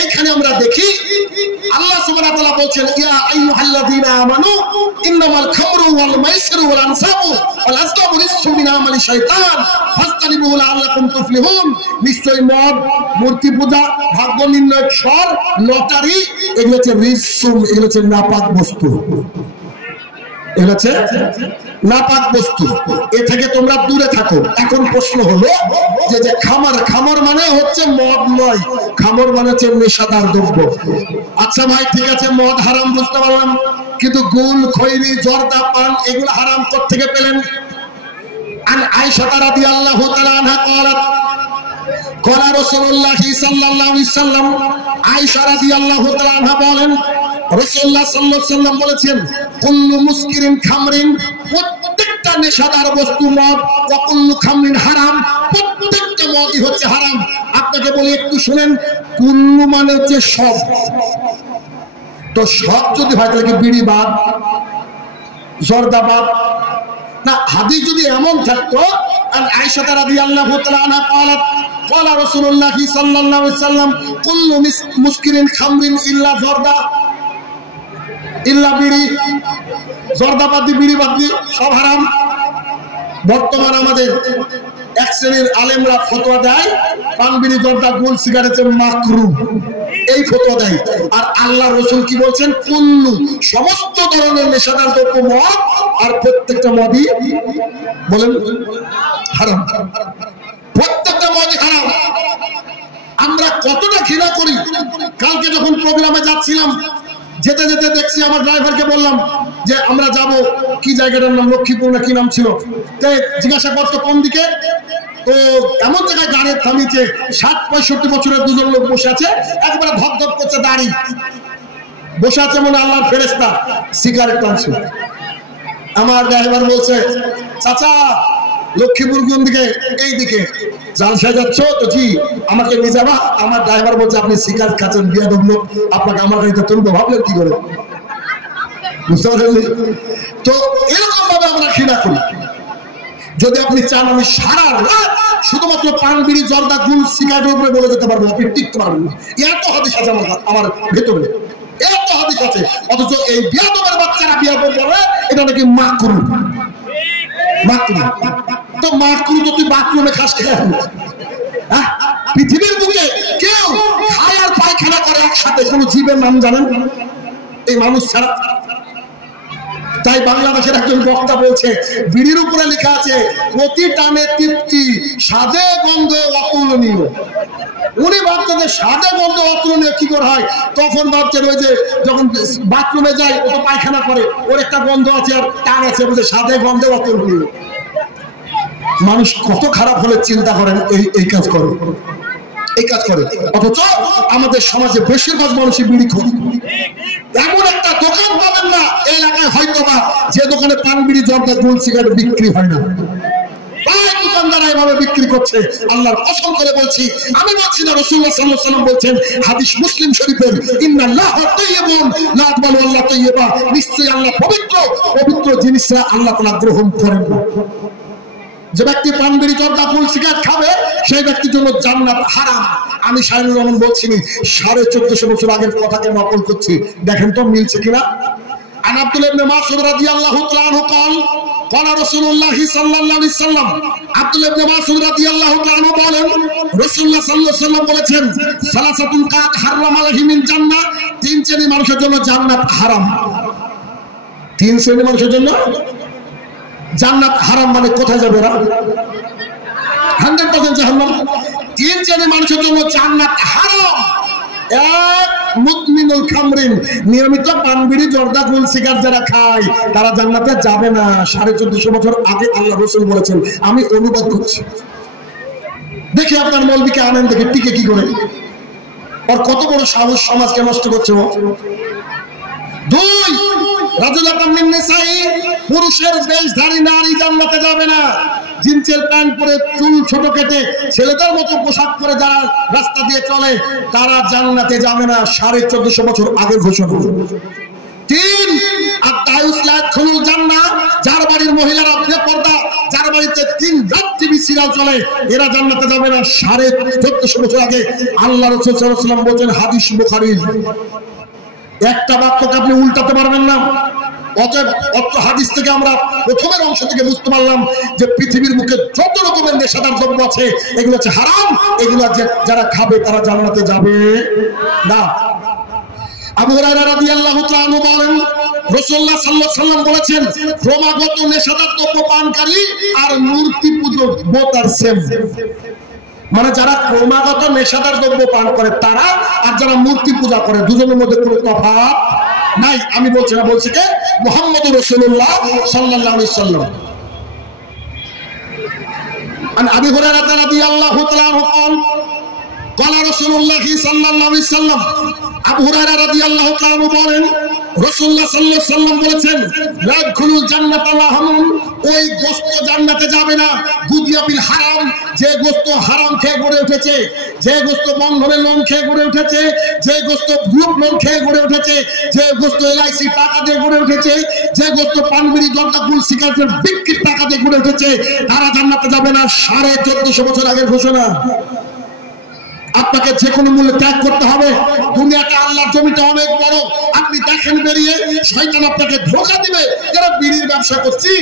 এইখানে আমরা দেখি আল্লাহ সুবহানাহু ওয়া তাআলা বলছেন, ইয়া আইয়ুহাল্লাযীনা আমানু ইন্নামাল খামরু ওয়াল মাইসিরু ওয়াল আনসাবু ওয়াল আজলামু রিজসুম মিন আমালি শাইতান ফাজতানিবুহু লাআল্লাকুম তুফলিহুন। নিশ্চয়ই মদ, মূর্তি পূজা, ভাগ্য নির্ণয়ক স্বর, লটারি, এগুলো হচ্ছে রিজসুম, এগুলো হচ্ছে নাপাক বস্তু, এগুলো হচ্ছে নাপাক বস্তু, এ থেকে তোমরা দূরে থাকো। এখন প্রশ্ন হলো যে খামার, খামার মানে হচ্ছে মদ নয়, খামর মানে হচ্ছে নেশাদার দ্রব্য। আচ্ছা ভাই, ঠিক আছে, মদ হারাম বুঝতে পারলাম, কিন্তু গুল, খৈরি, জর্দা, পান এগুলো হারাম কোত্থেকে পেলেন? আন আয়েশা রাদিয়াল্লাহু তাআলা আনহা ক্বালাত ক্বালা রাসূলুল্লাহি সাল্লাল্লাহু আলাইহি ওয়াসাল্লাম, আয়েশা রাদিয়াল্লাহু তাআলা আনহা বলেন, রাসূলুল্লাহ সাল্লাল্লাহু আলাইহি ওয়াসাল্লাম বলেছেন, কুল্লু মুসকিরিন খামরিন, প্রত্যেকটা নেশাদার বস্তু মদ, ওয়া কুল্লু খামরিন হারাম, প্রত্যেকটা মদই হচ্ছে হারাম। আপনাকে বলি একটু শুনেন, কুল্লু মানে হচ্ছে সব, তো সব যদি হয় তাহলে কি বিড়ি বাদ, জর্দা বাদ না? হাদিস যদি এমন থাকতো, আর আয়েশা রাদিয়াল্লাহু তাআলা আনহা ক্বালাত ক্বালা রাসূলুল্লাহি সাল্লাল্লাহু আলাইহি ওয়াসাল্লাম, কুল্লু মুসকিরিন খামরিন ইল্লা জর্দা, ইল্লা বিড়ি, জর্দা বাদ দিয়ে, বিড়ি বাদ দিয়ে সব হারাম। বর্তমান আমাদের এক শ্রেণীর আলেমরা ফতোয়া দেয় পান, বিড়ি, জর্দা, গুল, সিগারেটের মাকরুহ, এই ফতোয়া দেয়। আর আল্লাহ রাসূল কি বলছেন? কুল্লু, সমস্ত ধরনের নেশাদার দ্রব্য মদ, আর প্রত্যেকটা মদই বলেন হারাম, প্রত্যেকটা মদই হারাম। আমরা কতটা ঘৃণা করি। কালকে যখন প্রোগ্রামে যাচ্ছিলাম, যেতে যেতে দেখছি, আমার ড্রাইভারকে বললাম যে আমরা যাব, কি জায়গাটার নাম লক্ষ্মীপুর না কি নাম ছিল, তাই জিজ্ঞাসা করতো কোন দিকে, তো এমন জায়গায় গাড়ি থামিয়েছে, 60-65 বছরের দুজন লোক বসে আছে, একবারে ধপধপ করছে দাড়ি, বসে আছে মনে আল্লাহর ফেরেশতা, সিগারেট টানছে। আমার ড্রাইভার বলছে, চাচা লক্ষ্মীপুর কোন দিকে? এই দিকে। জালসায় যাচ্ছ তো? জি। আমাকে নিয়ে যাবা? আমার ড্রাইভার বলছে, আপনি সিগারেট খাচ্ছেন, বিয়াদব লোক, আপনাকে আমার গাড়িতে তুলবো, ভাবলেন কি করে? বুঝতে পারলেন? তো এরকম ভাবে আমরা ঘৃণা করি। যদি আপনি চান আমি সারা রাত শুধুমাত্র পান, বিড়ি, জর্দা, গুল, সিগারেটের উপরে বলে যেতে পারবো, আপনি টিকতে পারবেন না। এত হাদিস আছে আমার ভেতরে, এত হাদিস আছে, অথচ এই বিয়াদবের বাচ্চারা বিয়াদব বলে এটা নাকি মাকরুহ। মাকরুহ তো মাকরুহ তো তুই বাথরুমে খাস খেয়ে, হ্যাঁ? পৃথিবীর বুকে কেউ খায় আর পায়খানা করে একসাথে, কোন জীবের নাম জানেন এই মানুষ ছাড়া? তাই বাংলাদেশের একজন বক্তা বলছে, বিড়ির উপরে লেখা আছে প্রতি টানে তৃপ্তি, স্বাদে গন্ধে অতুলনীয়। উনি ভাবতেন যে স্বাদে গন্ধে অতুলনীয় কি করে হয়, তখন ভাবছেন ওই যে যখন বাথরুমে যায় ও পায়খানা করে, ওর একটা গন্ধ আছে আর টান আছে, বলছে স্বাদে গন্ধে অতুলনীয়। মানুষ কত খারাপ হলে চিন্তা করেন, এই কাজ করে, এই কাজ করে। অথচ আমাদের সমাজে বেশিরভাগ মানুষই বিড়ি খায়। এমন একটা দোকান পাবেন না এই এলাকায় হয়তো বা যে দোকানে পান বিড়ি জর্দা গোল সিগারেট বিক্রি হয় না, দোকানদারা এভাবে বিক্রি করছে। আল্লাহর কসম করে বলছি, আমি বলছি না, রাসূলুল্লাহ সাল্লাল্লাহু আলাইহি ওয়াসাল্লাম বলছেন হাদিস মুসলিম শরীফের, ইন্নাল্লাহা তাইয়্যিবুন লা ইয়াকবালু আল্লাহ তাইয়্যিবা, নিশ্চয়ই আল্লাহ পবিত্র, পবিত্র জিনিসরা আল্লাহ তাআলা গ্রহণ করেন না। যে ব্যক্তি পান বিড়ি জর্দা গোল সিগারেট খাবে সেই ব্যক্তির জন্য জান্নাত হারাম। আমি শাইনুর রহমান বলছি 1450 বছর আগের কথাকে নকল করছি, দেখেন তো মিলছে কিনা। আন আব্দুল্লাহ ইবনে মাসউদ রাদিয়াল্লাহু তাআলা আনহু قال رسول الله صلى الله عليه وسلم, আব্দুল্লাহ ইবনে মাসউদ রাদিয়াল্লাহু তাআলা আনহু বলেন, রাসূলুল্লাহ সাল্লাল্লাহু আলাইহি ওয়াসাল্লাম বলেছেন, সালাসাতুন কাদ হারাম আলাইহিম মিন জান্নাহ, তিন শ্রেণীর মানুষের জন্য জান্নাত হারাম। তিন শ্রেণীর মানুষের জন্য জান্নাত হারাম, মানে কোথায় যাবে ওরা? 100% জাহান্নাম। তিন শ্রেণীর মানুষের জন্য জান্নাত হারাম। এক, মুদমিনুল খামরিন, নিয়মিত পান বিড়ি জর্দা গোল সিগারেট যারা খায় তারা জান্নাতে যাবে না। 1450 বছর আগে আল্লাহ রাসূল বলেছেন, আমি অনুবাদ করছি। দেখি আপনার মৌলবীকে আনেন, দেখে টিকে কি করে, আর কত বড় সাহস, সমাজকে নষ্ট করছে ও। দুই, রাজুলাতাম মিন নিসাই, পুরুষের বেশধারী নারী জান্নাতে যাবে না। জিন্সের প্যান্ট পরে চুল ছোট কেটে ছেলেদের মতো পোশাক পরে যারা রাস্তা দিয়ে চলে তারা জান্নাতে যাবে না। 1450 বছর আগের ঘোষণা। তিন, আত-তায়ুসলাতুল জান্নাহ, যার বাড়ির মহিলারা বেপরদা, যার বাড়িতে 3 রাত টিভি সিরিয়াল চলে, এরা জান্নাতে যাবে না। 1450 বছর আগে আল্লাহ রাসূল সাল্লাল্লাহু আলাইহি ওয়াসাল্লাম বলেছেন, হাদিস বুখারীর। একটা বাক্যকে আপনি উল্টাতে পারবেন না। অতএব অত্র হাদিস থেকে আমরা প্রথমের অংশ থেকে বুঝতে পারলাম যে পৃথিবীর মুখে যত রকমের নেশাদার দ্রব্য আছে এগুলো হচ্ছে হারাম, এগুলো যারা খাবে তারা জান্নাতে যাবে না। আবু হুরায়রা রাদিয়াল্লাহু তাআলা আনহু বলেন, রাসূলুল্লাহ সাল্লাল্লাহু আলাইহি ওয়াসাল্লাম বলেছেন, ক্রমাগত নেশাদার দ্রব্য পানকারী আর মূর্তি পূজক বোথ আর সেম। মানে যারা ক্রমাগত নেশাদার দ্রব্য পান করে তারা আর যারা মূর্তি পূজা করে দুজনের মধ্যে কোনো তফাৎ নাই। আমি বলছি না, বলছি কে? মুহাম্মদুর রাসূলুল্লাহ সাল্লাল্লাহু আলাইহি ওয়াসাল্লাম। আন আবি হুরায়রা রাদিয়াল্লাহু তাআলা আনহু قال رسول الله صلى الله عليه وسلم, আবু হুরায়রা রাদিয়াল্লাহু তাআলা আনহু বলেন, রাসূলুল্লাহ সাল্লাল্লাহু আলাইহি ওয়াসাল্লাম বলেছেন, লা ইয়াদখুলুল জান্নাতা লাহমুন, ওই গোশত জান্নাতে যাবে না। গুদিয়া বিল হারাম, যে গোশত হারাম খেয়ে গড়ে উঠেছে, যে গোশত বন্ধনের লোন খেয়ে গড়ে উঠেছে, যে গোশত গ্রুপ লোন খেয়ে গড়ে উঠেছে, যে গোশত এলআইসি টাকা দিয়ে গড়ে উঠেছে, যে গোশত পানবিড়ি জর্দা গুল সিগারেটের বিক্রির টাকা দিয়ে গড়ে উঠেছে, তারা জান্নাতে যাবে না। 1450 বছর আগের ঘোষণা। আপনাকে যে কোনো মূল্যে ত্যাগ করতে হবে। দুনিয়াটা, আল্লাহর জমিটা অনেক বড়। আপনি দেখেন বেরিয়ে, শয়তান আপনাকে ধোঁকা দিবে, যারা বিড়ির ব্যবসা করছি,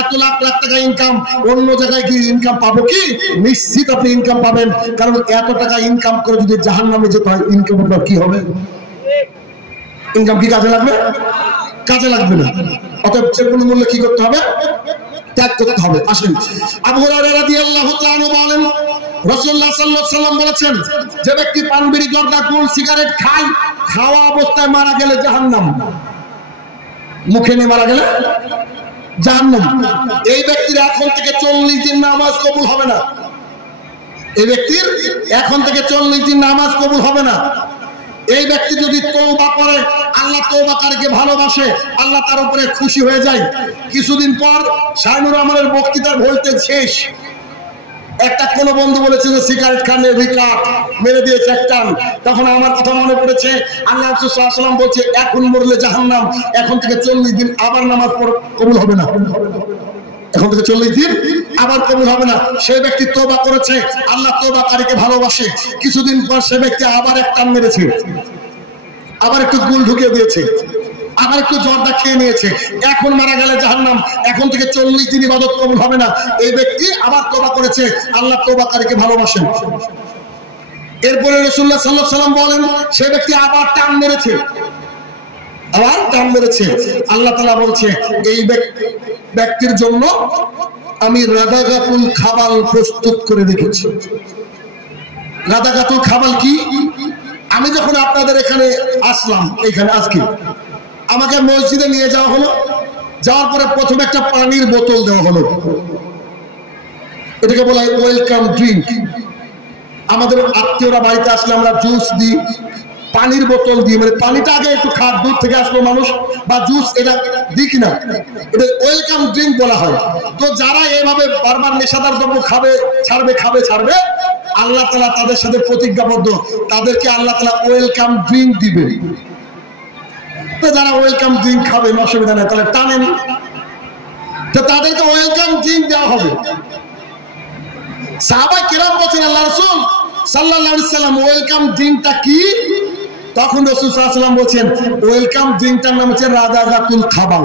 এত লাখ লাখ টাকা ইনকাম, অন্য জায়গায় কি ইনকাম পাবো কি? নিশ্চিত আপনি ইনকাম পাবেন, কারণ এত টাকা ইনকাম করে যদি জাহান্নামে যেতে হয়, ইনকাম আপনার কি হবে? ইনকাম কি কাজে লাগবে? কাজে লাগবে না। অতএব যে কোনো মূল্যে কি করতে হবে? ত্যাগ করতে হবে। আসেন, আবু হুরায়রা রাদিয়াল্লাহু তাআলা আনহু বলেন, রাসূলুল্লাহ সাল্লাল্লাহু আলাইহি ওয়াসাল্লাম বলেছেন, যে ব্যক্তি পান বিড়ি জর্দা গুল সিগারেট খায়, খাওয়া অবস্থায় মারা গেলে জাহান্নাম, মুখে নিয়ে মারা গেলে জাহান্নাম। এই ব্যক্তির এখন থেকে 40 দিন নামাজ কবুল হবে না। এই ব্যক্তির এখন থেকে 40 দিন নামাজ কবুল হবে না। এই ব্যক্তি যদি তওবা করে, আল্লাহ তওবাকারীকে ভালোবাসে, আল্লাহ তার উপরে খুশি হয়ে যায়। কিছুদিন পর শাইনুর রহমানের বক্তৃতার ভোল্টেজ শেষ। একটা কোন বন্ধু বলেছে যে সিগারেট খানে রিকাট মেরে দিয়েছে একটা, তখন আমার কথা মনে পড়েছে, আল্লাহ রাসূল সাল্লাল্লাহু আলাইহি ওয়াসাল্লাম বলছে, এখন মরলে জাহান্নাম, এখন থেকে 40 দিন আবার নামাজ কবুল হবে না। এখন থেকে 40 দিন আবার কবুল হবে না। সেই ব্যক্তি তওবা করেছে, আল্লাহ তওবাকারীকে ভালোবাসে। কিছুদিন পর সে ব্যক্তি আবার এক টান মেরেছে, আবার একটু গুল ঢুকিয়ে দিয়েছে, আবার একটু জর্দা খেয়ে নিয়েছে, এখন মারা গেলে জাহান্নাম, এখন থেকে 40 দিন ইবাদত কবুল হবে না। এই ব্যক্তি আবার তওবা করেছে, আল্লাহ তওবাকারীকে ভালোবাসেন। এরপরে রাসূলুল্লাহ সাল্লাল্লাহু আলাইহি ওয়াসাল্লাম বলেন সে ব্যক্তি আবার টান মেরেছে, আবার টান মেরেছে। আল্লাহ তাআলা বলছে এই ব্যক্তির জন্য আমি রাদাগাতুল খাবাল প্রস্তুত করে রেখেছি। রাদাগাতুল খাবাল কি? আমি যখন আপনাদের এখানে আসলাম, এখানে আজকে আমাকে মসজিদে নিয়ে যাওয়া হলো, যাওয়ার পরে প্রথমে একটা পানির বোতল দেওয়া হলো, এটাকে বলা হয় ওয়েলকাম ড্রিঙ্ক। আমাদের আত্মীয়রা বাড়িতে আসলে আমরা জুস দিই, পানির বোতল দিই, মানে পানিটা আগে একটু খাট, দূর থেকে আসলো মানুষ, বা জুস এটা দিই কিনা, এটা ওয়েলকাম ড্রিঙ্ক বলা হয়। তো যারা এইভাবে বারবার নেশাদার দ্রব্য খাবে ছাড়বে, আল্লাহ তাআলা তাদের সাথে প্রতিজ্ঞাবদ্ধ, তাদেরকে আল্লাহ তাআলা ওয়েলকাম ড্রিঙ্ক দিবে। তো যারা ওয়েলকাম ড্রিঙ্ক খাবে অসুবিধা নেই, তাহলে টানেন, তো তাদেরকে ওয়েলকাম ড্রিঙ্ক দেওয়া হবে। সাহাবা কিরাম বলেন আল্লাহ রাসূল সাল্লাল্লাহু আলাইহি ওয়াসাল্লাম ওয়েলকাম ড্রিঙ্কটা কি? তখন রাসূল সাল্লাল্লাহু আলাইহি ওয়াসাল্লাম বলেন ওয়েলকাম ড্রিঙ্কটার নাম হচ্ছে রাদাগাতুল খাবাল।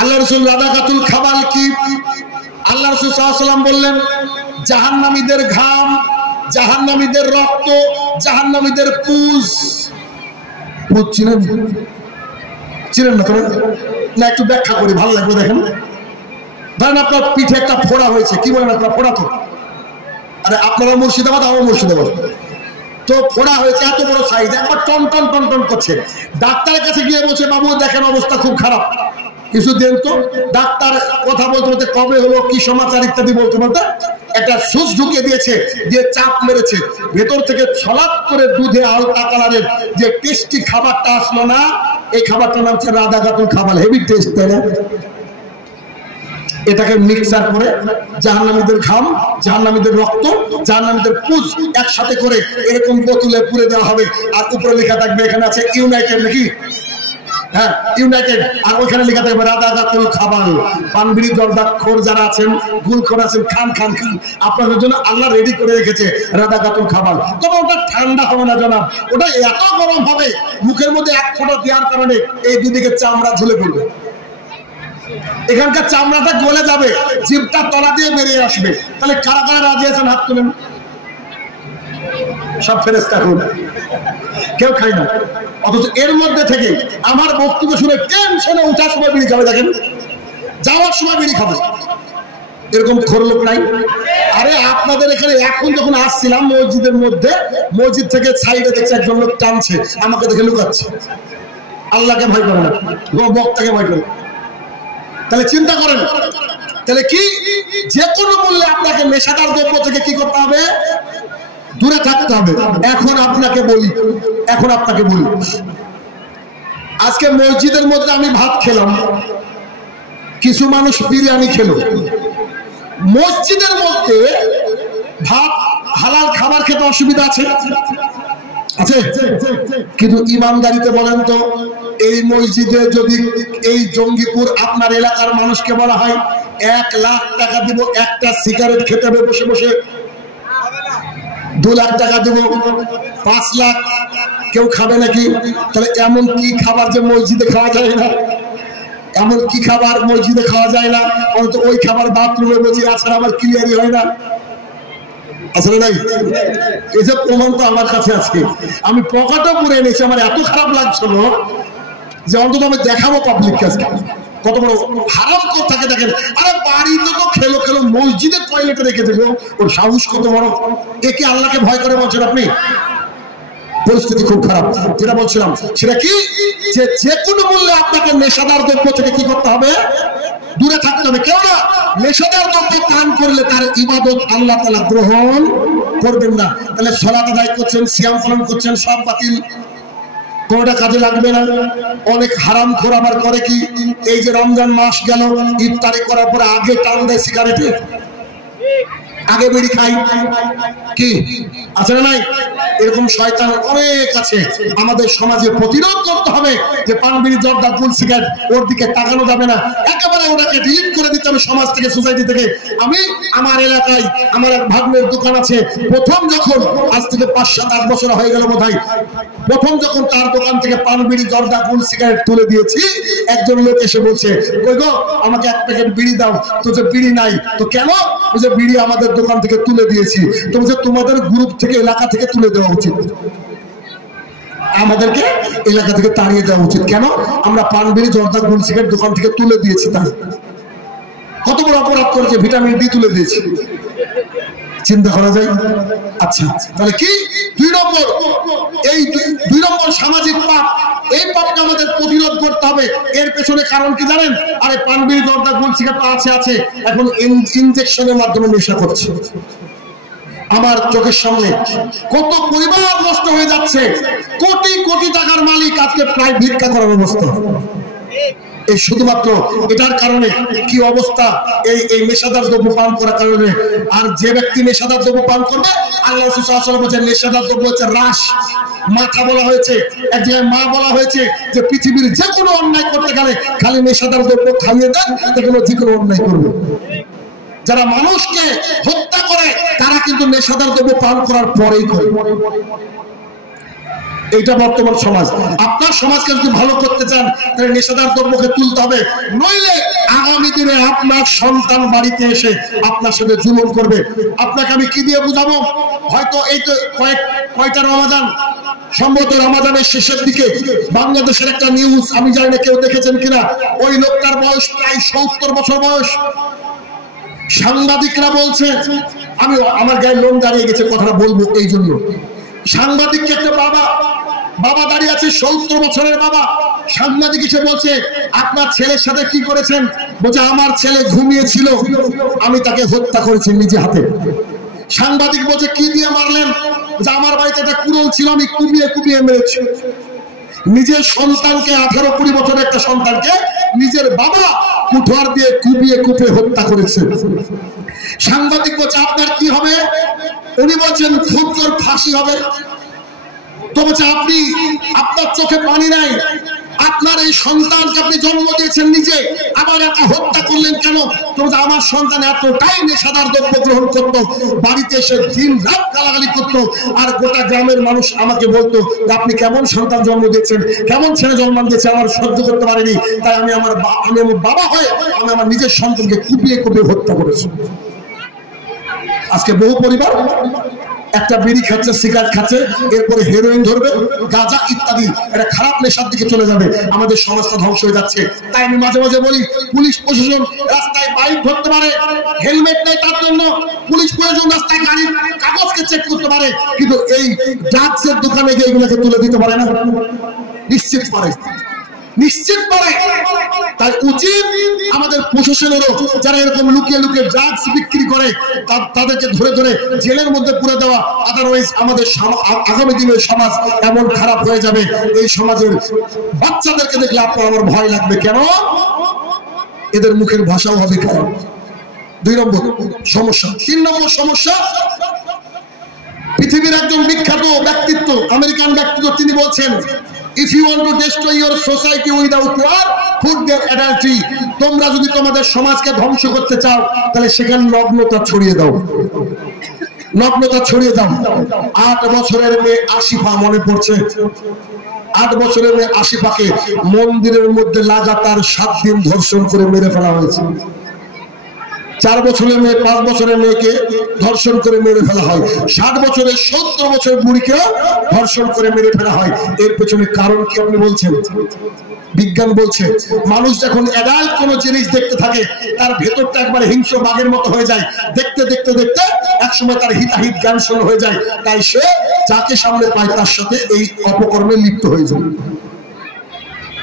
আল্লাহ রাসূল রাদাগাতুল খাবাল কি? আল্লাহ রাসূল সাল্লাল্লাহু আলাইহি ওয়াসাল্লাম বললেন জাহান্নামীদের ঘাম, জাহান্নামীদের রক্ত, জাহান্নামীদের পুজ। চিনেন না তোমরা? না একটু ব্যাখ্যা করি, ভালো লাগবে। দেখেন, ধরেন আপনার পিঠে একটা ফোড়া হয়েছে, কি বলেন আপনার? ফোড়া তো, আরে আপনারা মুর্শিদাবাদ, আমার মুর্শিদাবাদ, তো ফোড়া হয়েছে এত বড় সাইজ, একবার টন টন টন টন করছে। ডাক্তারের কাছে গিয়ে বলছে বাবু দেখেন অবস্থা খুব খারাপ, কিছু দেন তো। ডাক্তার কথা বলতে বলতে কবে হলো, কি সমাচার ইত্যাদি বলতে বলতে একটা সুচ ঢুকিয়ে দিয়েছে, দিয়ে চাপ মেরেছে, ভেতর থেকে ছলাৎ করে দুধে হালকা কালারের যে টেস্টি খাবারটা আসলো না, এই খাবারটার নাম হচ্ছে রাদাগাতুল খাবাল। হেভি টেস্ট, তাই না? এটাকে মিক্সার করে জাহান্নামীদের ঘাম, জাহান্নামীদের রক্ত, জাহান্নামীদের পুজ একসাথে করে এরকম বোতলে পুরে দেওয়া হবে, আর উপরে লেখা থাকবে, এখানে আছে ইউনাইটেড, নাকি? হ্যাঁ, ইউনাইটেড। আর ওইখানে লেখা থাকবে রাদাগাতুল খাবাল। পানবিড়ি জর্দাখোর যারা আছেন, গুলখোর আছেন, খান খান খান, আপনাদের জন্য আল্লাহ রেডি করে রেখেছে রাদাগাতুল খাবাল। তবে ওটা ঠান্ডা হবে না জনাব, ওটা এত গরম হবে, মুখের মধ্যে এক ফোঁটা দেওয়ার কারণে এই দুদিকে চামড়া ঝুলে পড়বে, এখানকার চামড়াটা গলে যাবে, জিভটা তলা দিয়ে বেরিয়ে আসবে। তাহলে কারা কারা রাজি আছেন হাত তুলেন। সব ফেরেশতা, কেউ খায় না। অথচ এর মধ্যে থেকে আমার বক্তব্য শুনে টেনশনে উঠার সময় বিড়ি খাবে, দেখেন যাওয়ার সময় বিড়ি খাবে, এরকম খোর লোক নাই? আরে আপনাদের এখানে এখন যখন আসছিলাম মসজিদের মধ্যে, মসজিদ থেকে সাইডে দেখছে একজন লোক টানছে, আমাকে দেখে লুকাচ্ছে। আল্লাহকে ভয় করে না, বক্তাকে ভয় করে। তাহলে চিন্তা করেন, তাহলে কি যে কোনো মূল্যে আপনাকে নেশাদার দ্রব্য থেকে কি করতে হবে? দূরে থাকতে হবে। এখন আপনাকে বলি, আজকে মসজিদের মধ্যে আমি ভাত খেলাম, কিছু মানুষ বিরিয়ানি খেলো। মসজিদের মধ্যে ভাত হালাল খাবার খেতে অসুবিধা আছে? কিন্তু ইমানদারিতে বলেন তো, এই মসজিদে যদি এই জঙ্গিপুর আপনার এলাকার মানুষকে বলা হয় 1 লাখ টাকা দিব একটা সিগারেট খেতে হবে বসে বসে, 2 লাখ টাকা দিব, 5 লাখ, কেউ খাবে নাকি? তাহলে এমন কি খাবার যে মসজিদে খাওয়া যায় না? এমন কি খাবার মসজিদে খাওয়া যায় না? অন্তত ওই খাবার বাথরুমে বসে আসার আমার ক্লিয়ারই হয় না, আসলে নাই? এই যে প্রমাণ তো আমার কাছে আছে, আমি পকেটও পুরে এনেছি। আমার এত খারাপ লাগছিল যে অন্তত আমি দেখাবো পাবলিককে আজকে কত বড় হারাম থাকে। দেখেন, আরে বাড়িতে তো খেলো মসজিদের টয়লেটে রেখে দেবো, ওর সাহস কত বড়! একে আল্লাহকে ভয় করে বলছেন আপনি? পরিস্থিতি খুব খারাপ। যেটা বলছিলাম সেটা কি, যে কোনো মূল্যে আপনাকে নেশাদার দ্রব্য থেকে কি করতে হবে? দূরে থাকতে হবে। কেউ না নেশাদার দ্রব্য পান করলে তার ইবাদত আল্লাহ তাআলা গ্রহণ করবেন না। তাহলে সালাত আদায় করছেন, সিয়াম পালন করছেন, সব বাতিল, কোনটা কাজে লাগবে না। অনেক হারামখোর আবার করে কি, এই যে রমজান মাস গেল, ইফতারি করার পরে আগে টান দেয় সিগারেটে, আগে বিড়ি খাই, কি আছে না নাই? এরকম শয়তান অনেক আছে। আমাদের সমাজে প্রতিরোধ করতে হবে যে পান বিড়ি জর্দা গুল সিগারেট ওর দিকে তাকানো যাবে না, একেবারে ওটাকে ডিলিট করে দিতে হবে সমাজ থেকে, সোসাইটি থেকে। আমি আমার এলাকায় আমার এক ভাগ্নের দোকান আছে, প্রথম যখন আজ থেকে 5-7-8 বছর হয়ে গেল বোধহয়, প্রথম যখন তার দোকান থেকে পান বিড়ি জর্দা গুল সিগারেট তুলে দিয়েছি, একজন লোক এসে বলছে, কই গো আমাকে 1 প্যাকেট বিড়ি দাও। তো যে বিড়ি নাই, তো কেন? যে বিড়ি আমাদের দোকান থেকে তুলে দিয়েছি, তোমাদের গ্রুপ থেকে এলাকা থেকে তুলে দেওয়া উচিত, আমাদেরকে এলাকা থেকে তাড়িয়ে দেওয়া উচিত। কেন? আমরা পান বিড়ি জর্দা গুল সিগারেট দোকান থেকে তুলে দিয়েছি। তাই কত বড় অপরাধ করেছে, ভিটামিন ডি তুলে দিয়েছি, চিন্তা করা যায়। আচ্ছা তাহলে কি 2 নম্বর, এই 2 নম্বর সামাজিক পাপ, এই পাপকে আমাদের প্রতিরোধ করতে হবে। এর পেছনে কারণ কি জানেন? আরে পান বিড়ি জর্দা গুল সিগারেট আছে এখন ইনজেকশনের মাধ্যমে নেশা করছে। আমার চোখের সামনে কত পরিবার নষ্ট হয়ে যাচ্ছে, কোটি কোটি টাকার মালিক আজকে প্রায় ভিক্ষা করার অবস্থা। এই শুধুমাত্র এটার কারণে কি অবস্থা, এই নেশাদার দ্রব্য পান করার কারণে। আর যে ব্যক্তি নেশাদার দ্রব্য পান করবে, আল্লাহ রাসূল সাল্লাল্লাহু আলাইহি ওয়াসাল্লাম বলেছেন নেশাদার দ্রব্য হচ্ছে রাশ, মাথা বলা হয়েছে। এক জায়গায় মা বলা হয়েছে যে পৃথিবীর যে কোনো অন্যায় করতে গেলে খালি নেশাদার দ্রব্য খাইয়ে দেন, দেখুন যে কোনো অন্যায় করবে। যারা মানুষকে হত্যা করে তারা কিন্তু নেশাদার দ্রব্য পান করার পরেই করে। এইটা বর্তমান সমাজ। আপনার সমাজকে যদি ভালো করতে চান তাহলে নেশাদার দ্রব্যকে তুলতে হবে, নইলে আগামী দিনে আপনার সন্তান বাড়িতে এসে আপনার সাথে জুলুম করবে। আপনাকে আমি কি দিয়ে বুঝাবো? হয়তো এই তো কয়টা রমাদান, সম্ভবত রমাদানের শেষের দিকে বাংলাদেশের একটা নিউজ, আমি জানি না কেউ দেখেছেন কিনা, ওই লোকটার বয়স প্রায় 70 বছর বয়স। সাংবাদিকরা বলছে, আমি আমার গায়ে লোম দাঁড়িয়ে গেছে কথাটা বলবো এই জন্য, সাংবাদিককে একটা বাবা দাঁড়িয়ে আছে, 70 বছরের বাবা। সাংবাদিক এসে বলছে আপনার ছেলের সাথে কি করেছেন? বলছে আমার ছেলে ঘুমিয়েছিল, আমি তাকে হত্যা করেছি নিজে হাতে। সাংবাদিক বলছে কি দিয়ে মারলেন? যে আমার বাড়িতে একটা কুড়োল ছিল, আমি কুপিয়ে মেরেছি। নিজের সন্তানকে, 18-20 বছরের একটা সন্তানকে নিজের বাবা কুঠার দিয়ে কুপিয়ে হত্যা করেছে। সাংবাদিক বলছে আপনার কি হবে? উনি বলছেন খুব জোর ফাঁসি হবে। তো বলছে আপনি, আপনার চোখে পানি নাই, আপনার এই সন্তানকে আপনি জন্ম দিয়েছেন নিজে, আবার একা হত্যা করলেন কেন? তো আমার সন্তান এতটাই নেশাদার দ্রব্য গ্রহণ করত, বাড়িতে এসে দিন রাত গালাগালি করত, আর গোটা গ্রামের মানুষ আমাকে বলতো আপনি কেমন সন্তান জন্ম দিয়েছেন, কেমন ছেলে জন্ম দিয়েছে, আমার সহ্য করতে পারিনি, তাই আমি আমার বাবা হয়ে আমি আমার নিজের সন্তানকে কুপিয়ে হত্যা করেছি। আজকে বহু পরিবার একটা বিড়ি খাচ্ছে, সিগারেট খাচ্ছে, এরপরে হেরোইন ধরবে, গাঁজা ইত্যাদি, একটা খারাপ নেশার দিকে চলে যাবে। আমাদের সমাজটা ধ্বংস হয়ে যাচ্ছে। তাই আমি মাঝে মাঝে বলি, পুলিশ প্রশাসন রাস্তায় বাইক ধরতে পারে, হেলমেট নেই তার জন্য পুলিশ প্রশাসন রাস্তায় গাড়ির কাগজকে চেক করতে পারে, কিন্তু এই ড্রাগসের দোকানে গিয়ে এগুলোকে তুলে দিতে পারে না। নিশ্চিত পারে। তাই উচিত আমাদের প্রশাসনেরও যারা এরকম লুকিয়ে ড্রাগস বিক্রি করে তাদেরকে ধরে জেলের মধ্যে পুরে দেওয়া। আদারওয়াইজ আমাদের আগামী দিনের সমাজ এমন খারাপ হয়ে যাবে, এই সমাজের বাচ্চাদেরকে দেখলে আপনার আমার ভয় লাগবে। কেন? এদের মুখের ভাষাও হবে খারাপ। 2 নম্বর সমস্যা। 3 নম্বর সমস্যা, পৃথিবীর একজন বিখ্যাত ব্যক্তিত্ব, আমেরিকান ব্যক্তিত্ব, তিনি বলছেন if you want to destroy your society without war, put their adultery. তোমরা যদি তোমাদের সমাজকে ধ্বংস করতে চাও তাহলে সেখানে নগ্নতা ছড়িয়ে দাও। 8 বছরের মেয়ে আসিফা, মনে পড়ছে? 8 বছরের মেয়ে আসিফাকে মন্দিরের মধ্যে লাগাতার 7 দিন ধর্ষণ করে মেরে ফেলা হয়েছে। 4 বছরের মেয়ে, 5 বছরের মেয়েকে ধর্ষণ করে মেরে ফেলা হয়। 60 বছরের 70 বছর বুড়িকে ধর্ষণ করে মেরে ফেলা হয়। এর পেছনে কারণ কি আপনি বলছেন? বিজ্ঞান বলছে মানুষ যখন অ্যাডাল্ট কোনো জিনিস দেখতে থাকে তার ভেতরটা একবার হিংস্র বাঘের মতো হয়ে যায়। দেখতে একসময় তার হিতাহিত জ্ঞান শূন্য হয়ে যায়, তাই সে যাকে সামনে পায় তার সাথে এই অপকর্মে লিপ্ত হয়ে যায়।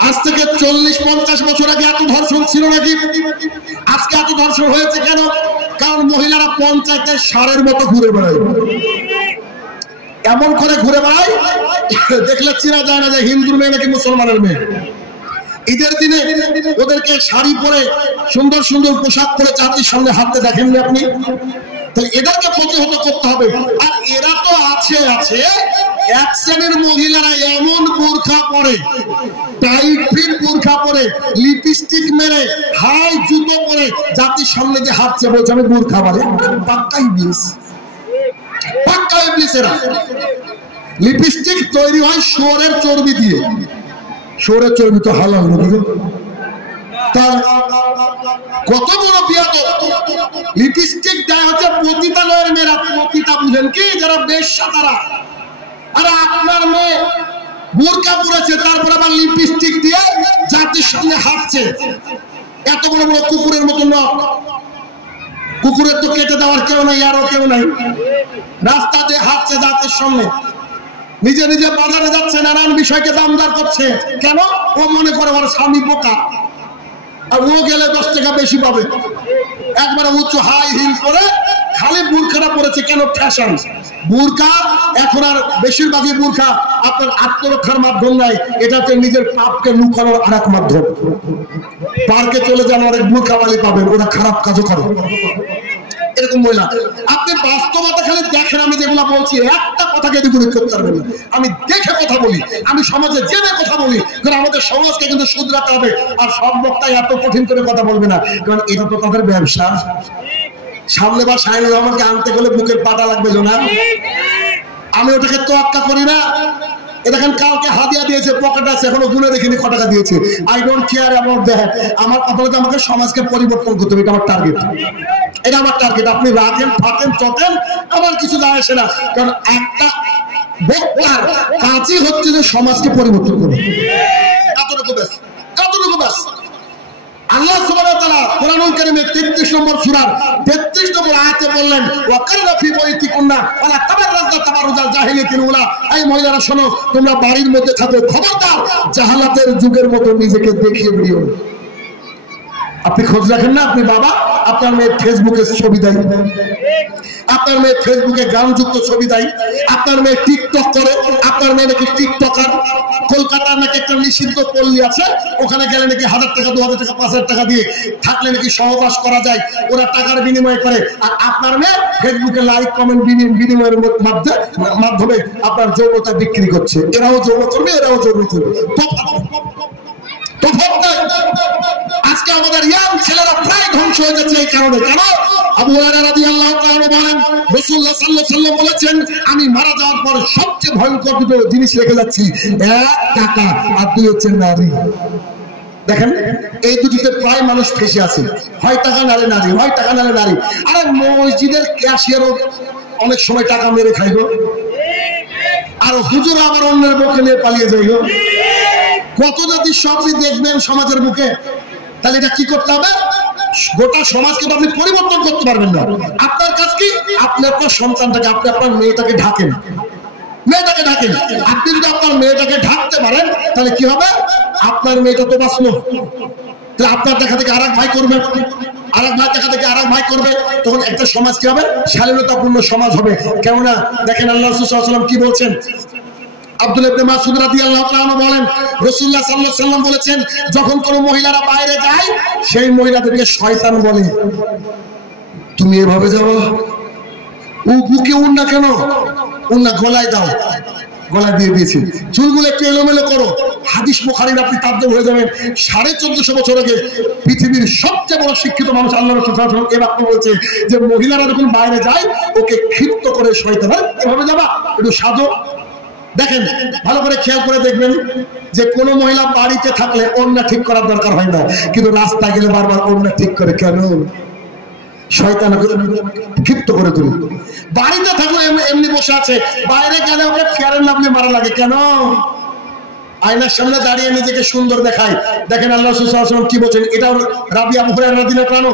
আজ থেকে 40-50 বছর আগে এত ধর্ষণ ছিল নাকি? আজকে এত ধর্ষণ হয়েছে কেন? কারণ মহিলারা পঞ্চায়েতে ষাঁড়ের মতো ঘুরে বেড়ায়, এমন করে ঘুরে বেড়ায় দেখলে চেনা যায় না যে হিন্দুর মেয়ে নাকি মুসলমানের মেয়ে। ঈদের দিনে ওদেরকে শাড়ি পরে সুন্দর সুন্দর পোশাক পরে জাতির সামনে হাঁটতে দেখেননি আপনি? তাহলে এদেরকে প্রতিহত করতে হবে। আর এরা তো আছে এক শ্রেণীর মহিলারা এমন বোরখা পরে, টাইট ফিট বোরখা পরে, লিপস্টিক মেরে, হাই জুতো পরে জাতির সামনে যে হাঁটছে, বলছে আমি বোরখা পরে। পাক্কা ইবলিস। এরা লিপস্টিক তৈরি হয় শুয়োরের চর্বি দিয়ে। শুয়োরের চর্বি তো হালাল নাকি? কত বড় বিয়াদব! লিপস্টিক দেয় হচ্ছে পতিতালয়ের মেয়েরা। পতিতা বুঝেন কি? যারা বেশ্যা তারা। আরে আপনার মেয়ে বোরকা পরেছে, তারপর আবার লিপস্টিক দিয়ে জাতির সঙ্গে হাঁটছে। এত বড় বড় কুকুরের মতো নখ। কুকুরের তো কেটে দেওয়ার কেউ নাই, আরো কেউ নাই। রাস্তা দিয়ে হাঁটছে জাতির সঙ্গে, নিজে নিজে বাজারে যাচ্ছে, নানান বিষয়কে দামদার করছে। কেন? ও মনে করে ওর স্বামী বোকা, আর ও গেলে 10 টাকা বেশি পাবে। একবারে উঁচু হাই হিল করে খালি বুরখাটা পরেছে। কেন? ফ্যাশন। বুরখা এখন আর বেশিরভাগই বুরখা আপনার আত্মরক্ষার মাধ্যম নাই, এটা হচ্ছে নিজের পাপকে লুকানোর আর এক মাধ্যম। পার্কে চলে যান, অনেক বুরখাওয়ালি পাবেন, ওরা খারাপ কাজও করে। এরকম মহিলা আপনি বাস্তবতা খালি দেখেন। আমি যেগুলো বলছি একটা কথাকে বিপরীত করতে পারবেন না। আমি দেখে কথা বলি, আমি সমাজে জেনে কথা বলি, কারণ আমাদের সমাজকে কিন্তু শুধরাতে হবে। আর সব বক্তাই এত কঠিন করে কথা বলবে না, কারণ এটা তো তাদের ব্যবসা। সামনে বা শাহিনুর রহমানকে আনতে গেলে বুকের পাটা লাগবে জনাব। আমি ওটাকে তোয়াক্কা করি না। দেখেন কালকে হাদিয়া দিয়েছে, পকেট আছে, এখনো গুনে দেখিনি ক টাকা দিয়েছে। I don't care about that. আমার কথা হচ্ছে আমাকে সমাজকে পরিবর্তন করতে হবে, এটা আমার টার্গেট। এটা আমার টার্গেট। আপনি রাখেন, ফাটেন, চটেন, আমার কিছু যায় আসে না। কারণ একটা বক্তার কাজই হচ্ছে যে সমাজকে পরিবর্তন করবে। এতটুকু ব্যাস, এতটুকু ব্যাস। আল্লাহ সুবহানাহু ওয়া তাআলা কোরআনুল কারীমে 33 নম্বর সূরার 33 নম্বর আয়াতে বললেন, ওয়াকারনা ফি বাইতিকুন্না ওয়ালা তাবাররাজনা তাবাররুজাল জাহিলিয়াতিল উলা। এই মহিলারা শোনো, তোমরা বাড়ির মধ্যে থাকো, খবরদার জাহালাতের যুগের মতো নিজেকে দেখিয়ে দিও। আপনি খোঁজ রাখেন না, আপনি বাবা, আপনার মেয়ে ফেসবুকে ছবি দেয়, আপনার মেয়ে ফেসবুকে গানযুক্ত ছবি দেয়, আপনার মেয়ে টিকটক করে, আপনার মেয়ে নাকি টিকটকার। কলকাতার নাকি একটা নিষিদ্ধ পল্লী আছে, ওখানে গেলে নাকি 1000 টাকা, 2000 টাকা, 5000 টাকা দিয়ে থাকলে নাকি সহবাস করা যায়, ওরা টাকার বিনিময় করে। আর আপনার মেয়ে ফেসবুকে লাইক কমেন্ট বিনিময়ের মাধ্যমে আপনার যৌনতা বিক্রি করছে। এরাও যৌন করবে, এরাও যৌন করবে। আজকে আমাদের ইয়াং ছেলেরা প্রায় ধ্বংস হয়ে যাচ্ছে এই কারণে। কেন? আবু হুরায়রা রাদিয়াল্লাহু তাআলা বলেন, রাসূলুল্লাহ সাল্লাল্লাহু আলাইহি ওয়াসাল্লাম বলেছেন, আমি মারা যাওয়ার পর সবচেয়ে ভয়ঙ্কর দুটো জিনিস রেখে যাচ্ছি, 1 টাকা আর 2 হচ্ছে নারী। দেখেন এই দুটিতে প্রায় মানুষ ফেসে আছে, হয় টাকা নালে নারী, হয় টাকা নালে নারী। আরে মসজিদের ক্যাশিয়ারও অনেক সময় টাকা মেরে খাইলো, আর হুজুর আবার অন্যের বউকে নিয়ে পালিয়ে যাইল। কত জাতি সবই দেখবেন সমাজের বুকে। তাহলে এটা কি করতে হবে? গোটা সমাজকে আপনি পরিবর্তন করতে পারবেন না। আপনার কাজ কি? আপনি আপনার সন্তানটাকে, আপনি আপনার মেয়েটাকে ঢাকেন, মেয়েটাকে ঢাকেন। আপনি যদি আপনার মেয়েটাকে ঢাকতে পারেন, তাহলে কি হবে? আপনার মেয়েটা তো বাঁচলো। তাহলে আপনার দেখা থেকে আরেক ভাই করবে, আরেক ভাই দেখা থেকে আরেক ভাই করবে, তখন একটা সমাজ কি হবে? শালীনতাপূর্ণ সমাজ হবে। কেননা দেখেন আল্লাহ রাসূল সাল্লাল্লাহু আলাইহি ওয়াসাল্লাম কি বলছেন। আব্দুল্লাহ ইবনে মাসউদ রাদিয়াল্লাহু তাআলা বলেন, রাসূলুল্লাহ সাল্লাল্লাহু আলাইহি ওয়াসাল্লাম বলেছেন, যখন কোন মহিলারা বাইরে যায়, সেই মহিলাদেরকে শয়তান বলে। তুমি এভাবে যাও, ও বুকে উন্না কেন? উন্না গলায় দাও, গলায় দিয়ে দিয়েছি। চুলগুলো একটু এলোমেলো করো। হাদিস বুখারীর আপনি তাজ্জব হয়ে যাবেন। 1450 বছর আগে পৃথিবীর সবচেয়ে বড় শিক্ষিত মানুষ আল্লাহ রাসূল সাল্লাল্লাহু আলাইহি ওয়াসাল্লাম এই বাক্য বলছে যে মহিলারা যখন বাইরে যায়, ওকে ক্ষিপ্ত করে শয়তান, এভাবে যাবা, একটু সাজো। দেখেন ভালো করে খেয়াল করে দেখবেন যে কোন মহিলা বাড়িতে থাকলে ওড়না ঠিক করার দরকার হয় না, কিন্তু রাস্তায় গেলে বারবার ওড়না ঠিক করে। কেন? শয়তান ক্ষিপ্ত করে তুলি। বাড়িতে থাকলে এমনি বসে আছে, বাইরে গেলে ওকে ফেয়ার লাভলি মারা লাগে। কেন? আয়নার সামনে দাঁড়িয়ে নিজেকে সুন্দর দেখায়। দেখেন আল্লাহ রাসূল সাল্লাল্লাহু আলাইহি ওয়াসাল্লাম কি বলেন, এটা রাবি আবু হুরায়রা রাদিয়াল্লাহু তাআলা,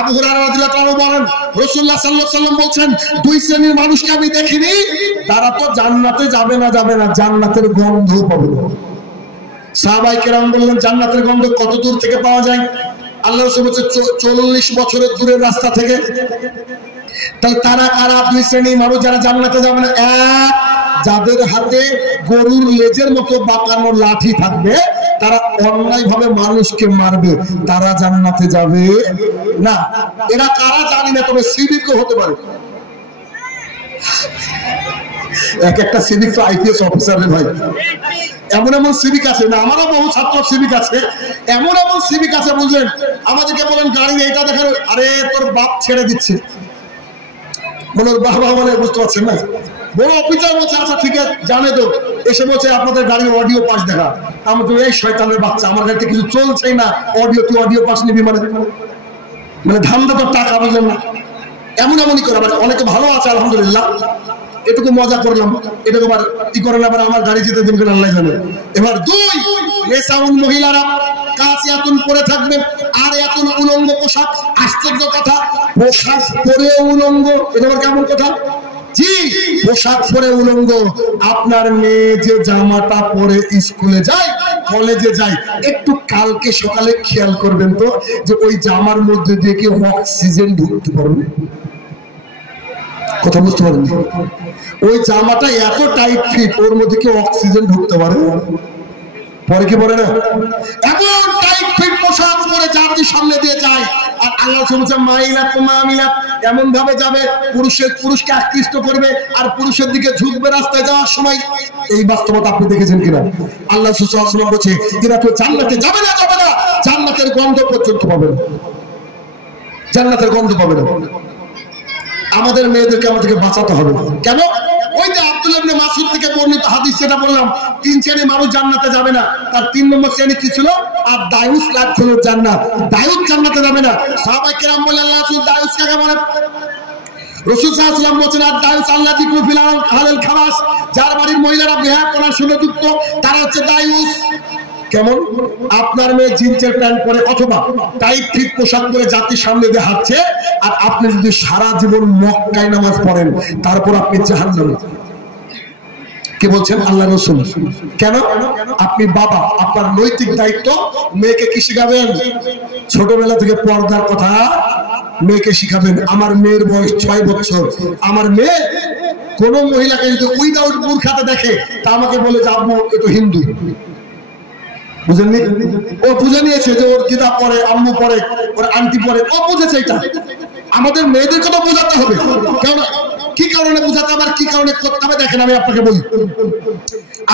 আবু হুরায়রা রাদিয়াল্লাহু তাআলা বলেন, রাসূলুল্লাহ সাল্লাল্লাহু আলাইহি ওয়াসাল্লাম বলেন, 2 শ্রেণীর মানুষকে আমি দেখিনি, তারা তো জান্নাতে যাবে না, জান্নাতের গন্ধ পাবে না। সাহাবায়ে কেরাম বললেন, জান্নাতের গন্ধ কত দূর থেকে পাওয়া যায়? আল্লাহ রাসূল বলেন 40 বছরের দূরের রাস্তা থেকে। তাহলে তারা কারা? 2 শ্রেণীর মানুষ যারা জান্নাতে যাবে না। এক, যাদের হাতে গরুর লেজের মতো বাঁকানো লাঠি থাকবে, তারা অন্যায় ভাবে মানুষকে মারবে, তারা জান্নাতে যাবে না। এরা কারা জানি না, তবে সিভিকও হতে পারে। এক একটা সিভিক তো আইপিএস অফিসারের ভাই। এমন এমন সিভিক আছে না, আমারও বহু ছাত্র সিভিক আছে, এমন এমন সিভিক আছে বুঝলেন, আমাদেরকে বলেন গাড়ি এইটা দেখেন, আরে তোর বাপ ছেড়ে দিচ্ছে, মনে বাবা মানে বুঝতে পারছেন না, বড় অফিসার বলছে আচ্ছা ঠিক আছে জানে তো, এসে বলছে আপনাদের গাড়ির অডিও পাস দেখা। আমি তো এই শয়তানের বাচ্চা, আমার গাড়িতে কিছু চলছেই না, তুই অডিও পাস নিবি মানে ধান্দা তো টাকা, বুঝলেন না? এমনই করে। আবার অনেকে ভালো আছে আলহামদুলিল্লাহ, এটুকু মজা করলাম, এটুকু আবার কি করেন, আবার আমার গাড়ি যেতে দিন করে আল্লাহ জানে। এবার দুই, নেশাউন মহিলারা কাসিয়াতুন পরে থাকবে আর এতুন উলঙ্গ পোশাক। আশ্চর্য কথা, পোশাক পরে উলঙ্গ, এটা আবার কেমন কথা? জি, পোশাক পরে উলঙ্গ। আপনার মেয়ে যে জামাটা পরে স্কুলে যায়, কলেজে যায়, একটু কালকে সকালে খেয়াল করবেন তো যে ওই জামার মধ্যে দিয়ে কি অক্সিজেন ঢুকতে পারবে? কথা বুঝতে পারেন? ওই জামাটা এত টাইট ফিট, ওর মধ্যে কি অক্সিজেন ঢুকতে পারে? পরে কি পরে না? এমন টাইট ফিট পোশাক পরে জাতির সামনে দিয়ে যায়। আর আল্লাহ বলছে মাইলাত মামিলাত, এমন ভাবে যাবে পুরুষকে আকৃষ্ট করবে আর পুরুষের দিকে ঝুঁকবে রাস্তায় যাওয়ার সময়। এই বাস্তবতা আপনি দেখেছেন কিনা? আল্লাহ সাল্লাল্লাহু আলাইহি ওয়াসাল্লাম বলছে এরা তো জান্নাতে যাবে না, জান্নাতের গন্ধ পর্যন্ত পাবে না, জান্নাতের গন্ধ পাবে না। আমাদের মেয়েদেরকে আমাদেরকে বাঁচাতে হবে। কেন? ওই যে আব্দুল্লাহ ইবনে মাসউদ থেকে বর্ণিত হাদিস যেটা বললাম, 3 শ্রেণী মানুষ জান্নাতে যাবে না। তার 3 নম্বর শ্রেণী কি ছিল? আর দায়ুস লাদখুলুল জান্নাত, দায়ুস জান্নাতে যাবে না। সাহাবায়ে কেরাম বললেন আল্লাহ রাসূল দায়ুস কাকে বলে? রাসূল সাল্লাল্লাহু আলাইহি ওয়াসাল্লাম বলেন আর দায়ুস আল্লাযী কুফিল আহলিল খাবাস, যার বাড়ির মহিলারা বেহায়াপনার সঙ্গে যুক্ত, তারা হচ্ছে দায়ুস। কেমন? আপনার মেয়ে জিন্সের প্যান্ট পরে অথবা টাইট ফিট পোশাক পরে জাতির সামনে দিয়ে হাঁটছে, আর আপনি যদি সারা জীবন মক্কায় নামাজ পড়েন, তারপর আপনি জাহান্নামে। কি বলছেন আল্লাহ রাসূল? কেন? আপনি বাবা, আপনার নৈতিক দায়িত্ব মেয়েকে কি শিখাবেন? ছোটবেলা থেকে পর্দার কথা মেয়েকে শিখাবেন। আমার মেয়ের বয়স 6 বছর, আমার মেয়ে কোন মহিলাকে যদি উইদাউট বুরখাতে দেখে তা আমাকে বলে যে আম্মু এ তো হিন্দু। বুঝেননি? ও বুঝে নিয়েছে যে ওর দিদা পরে, আম্মু পরে, ওর আন্টি পরে, ও বুঝেছে এটা। আমাদের মেয়েদেরকে তো বোঝাতে হবে। কেন? কি কারণে বোঝাতে হবে আর কি কারণে করতে হবে? দেখেন আমি আপনাকে বলি,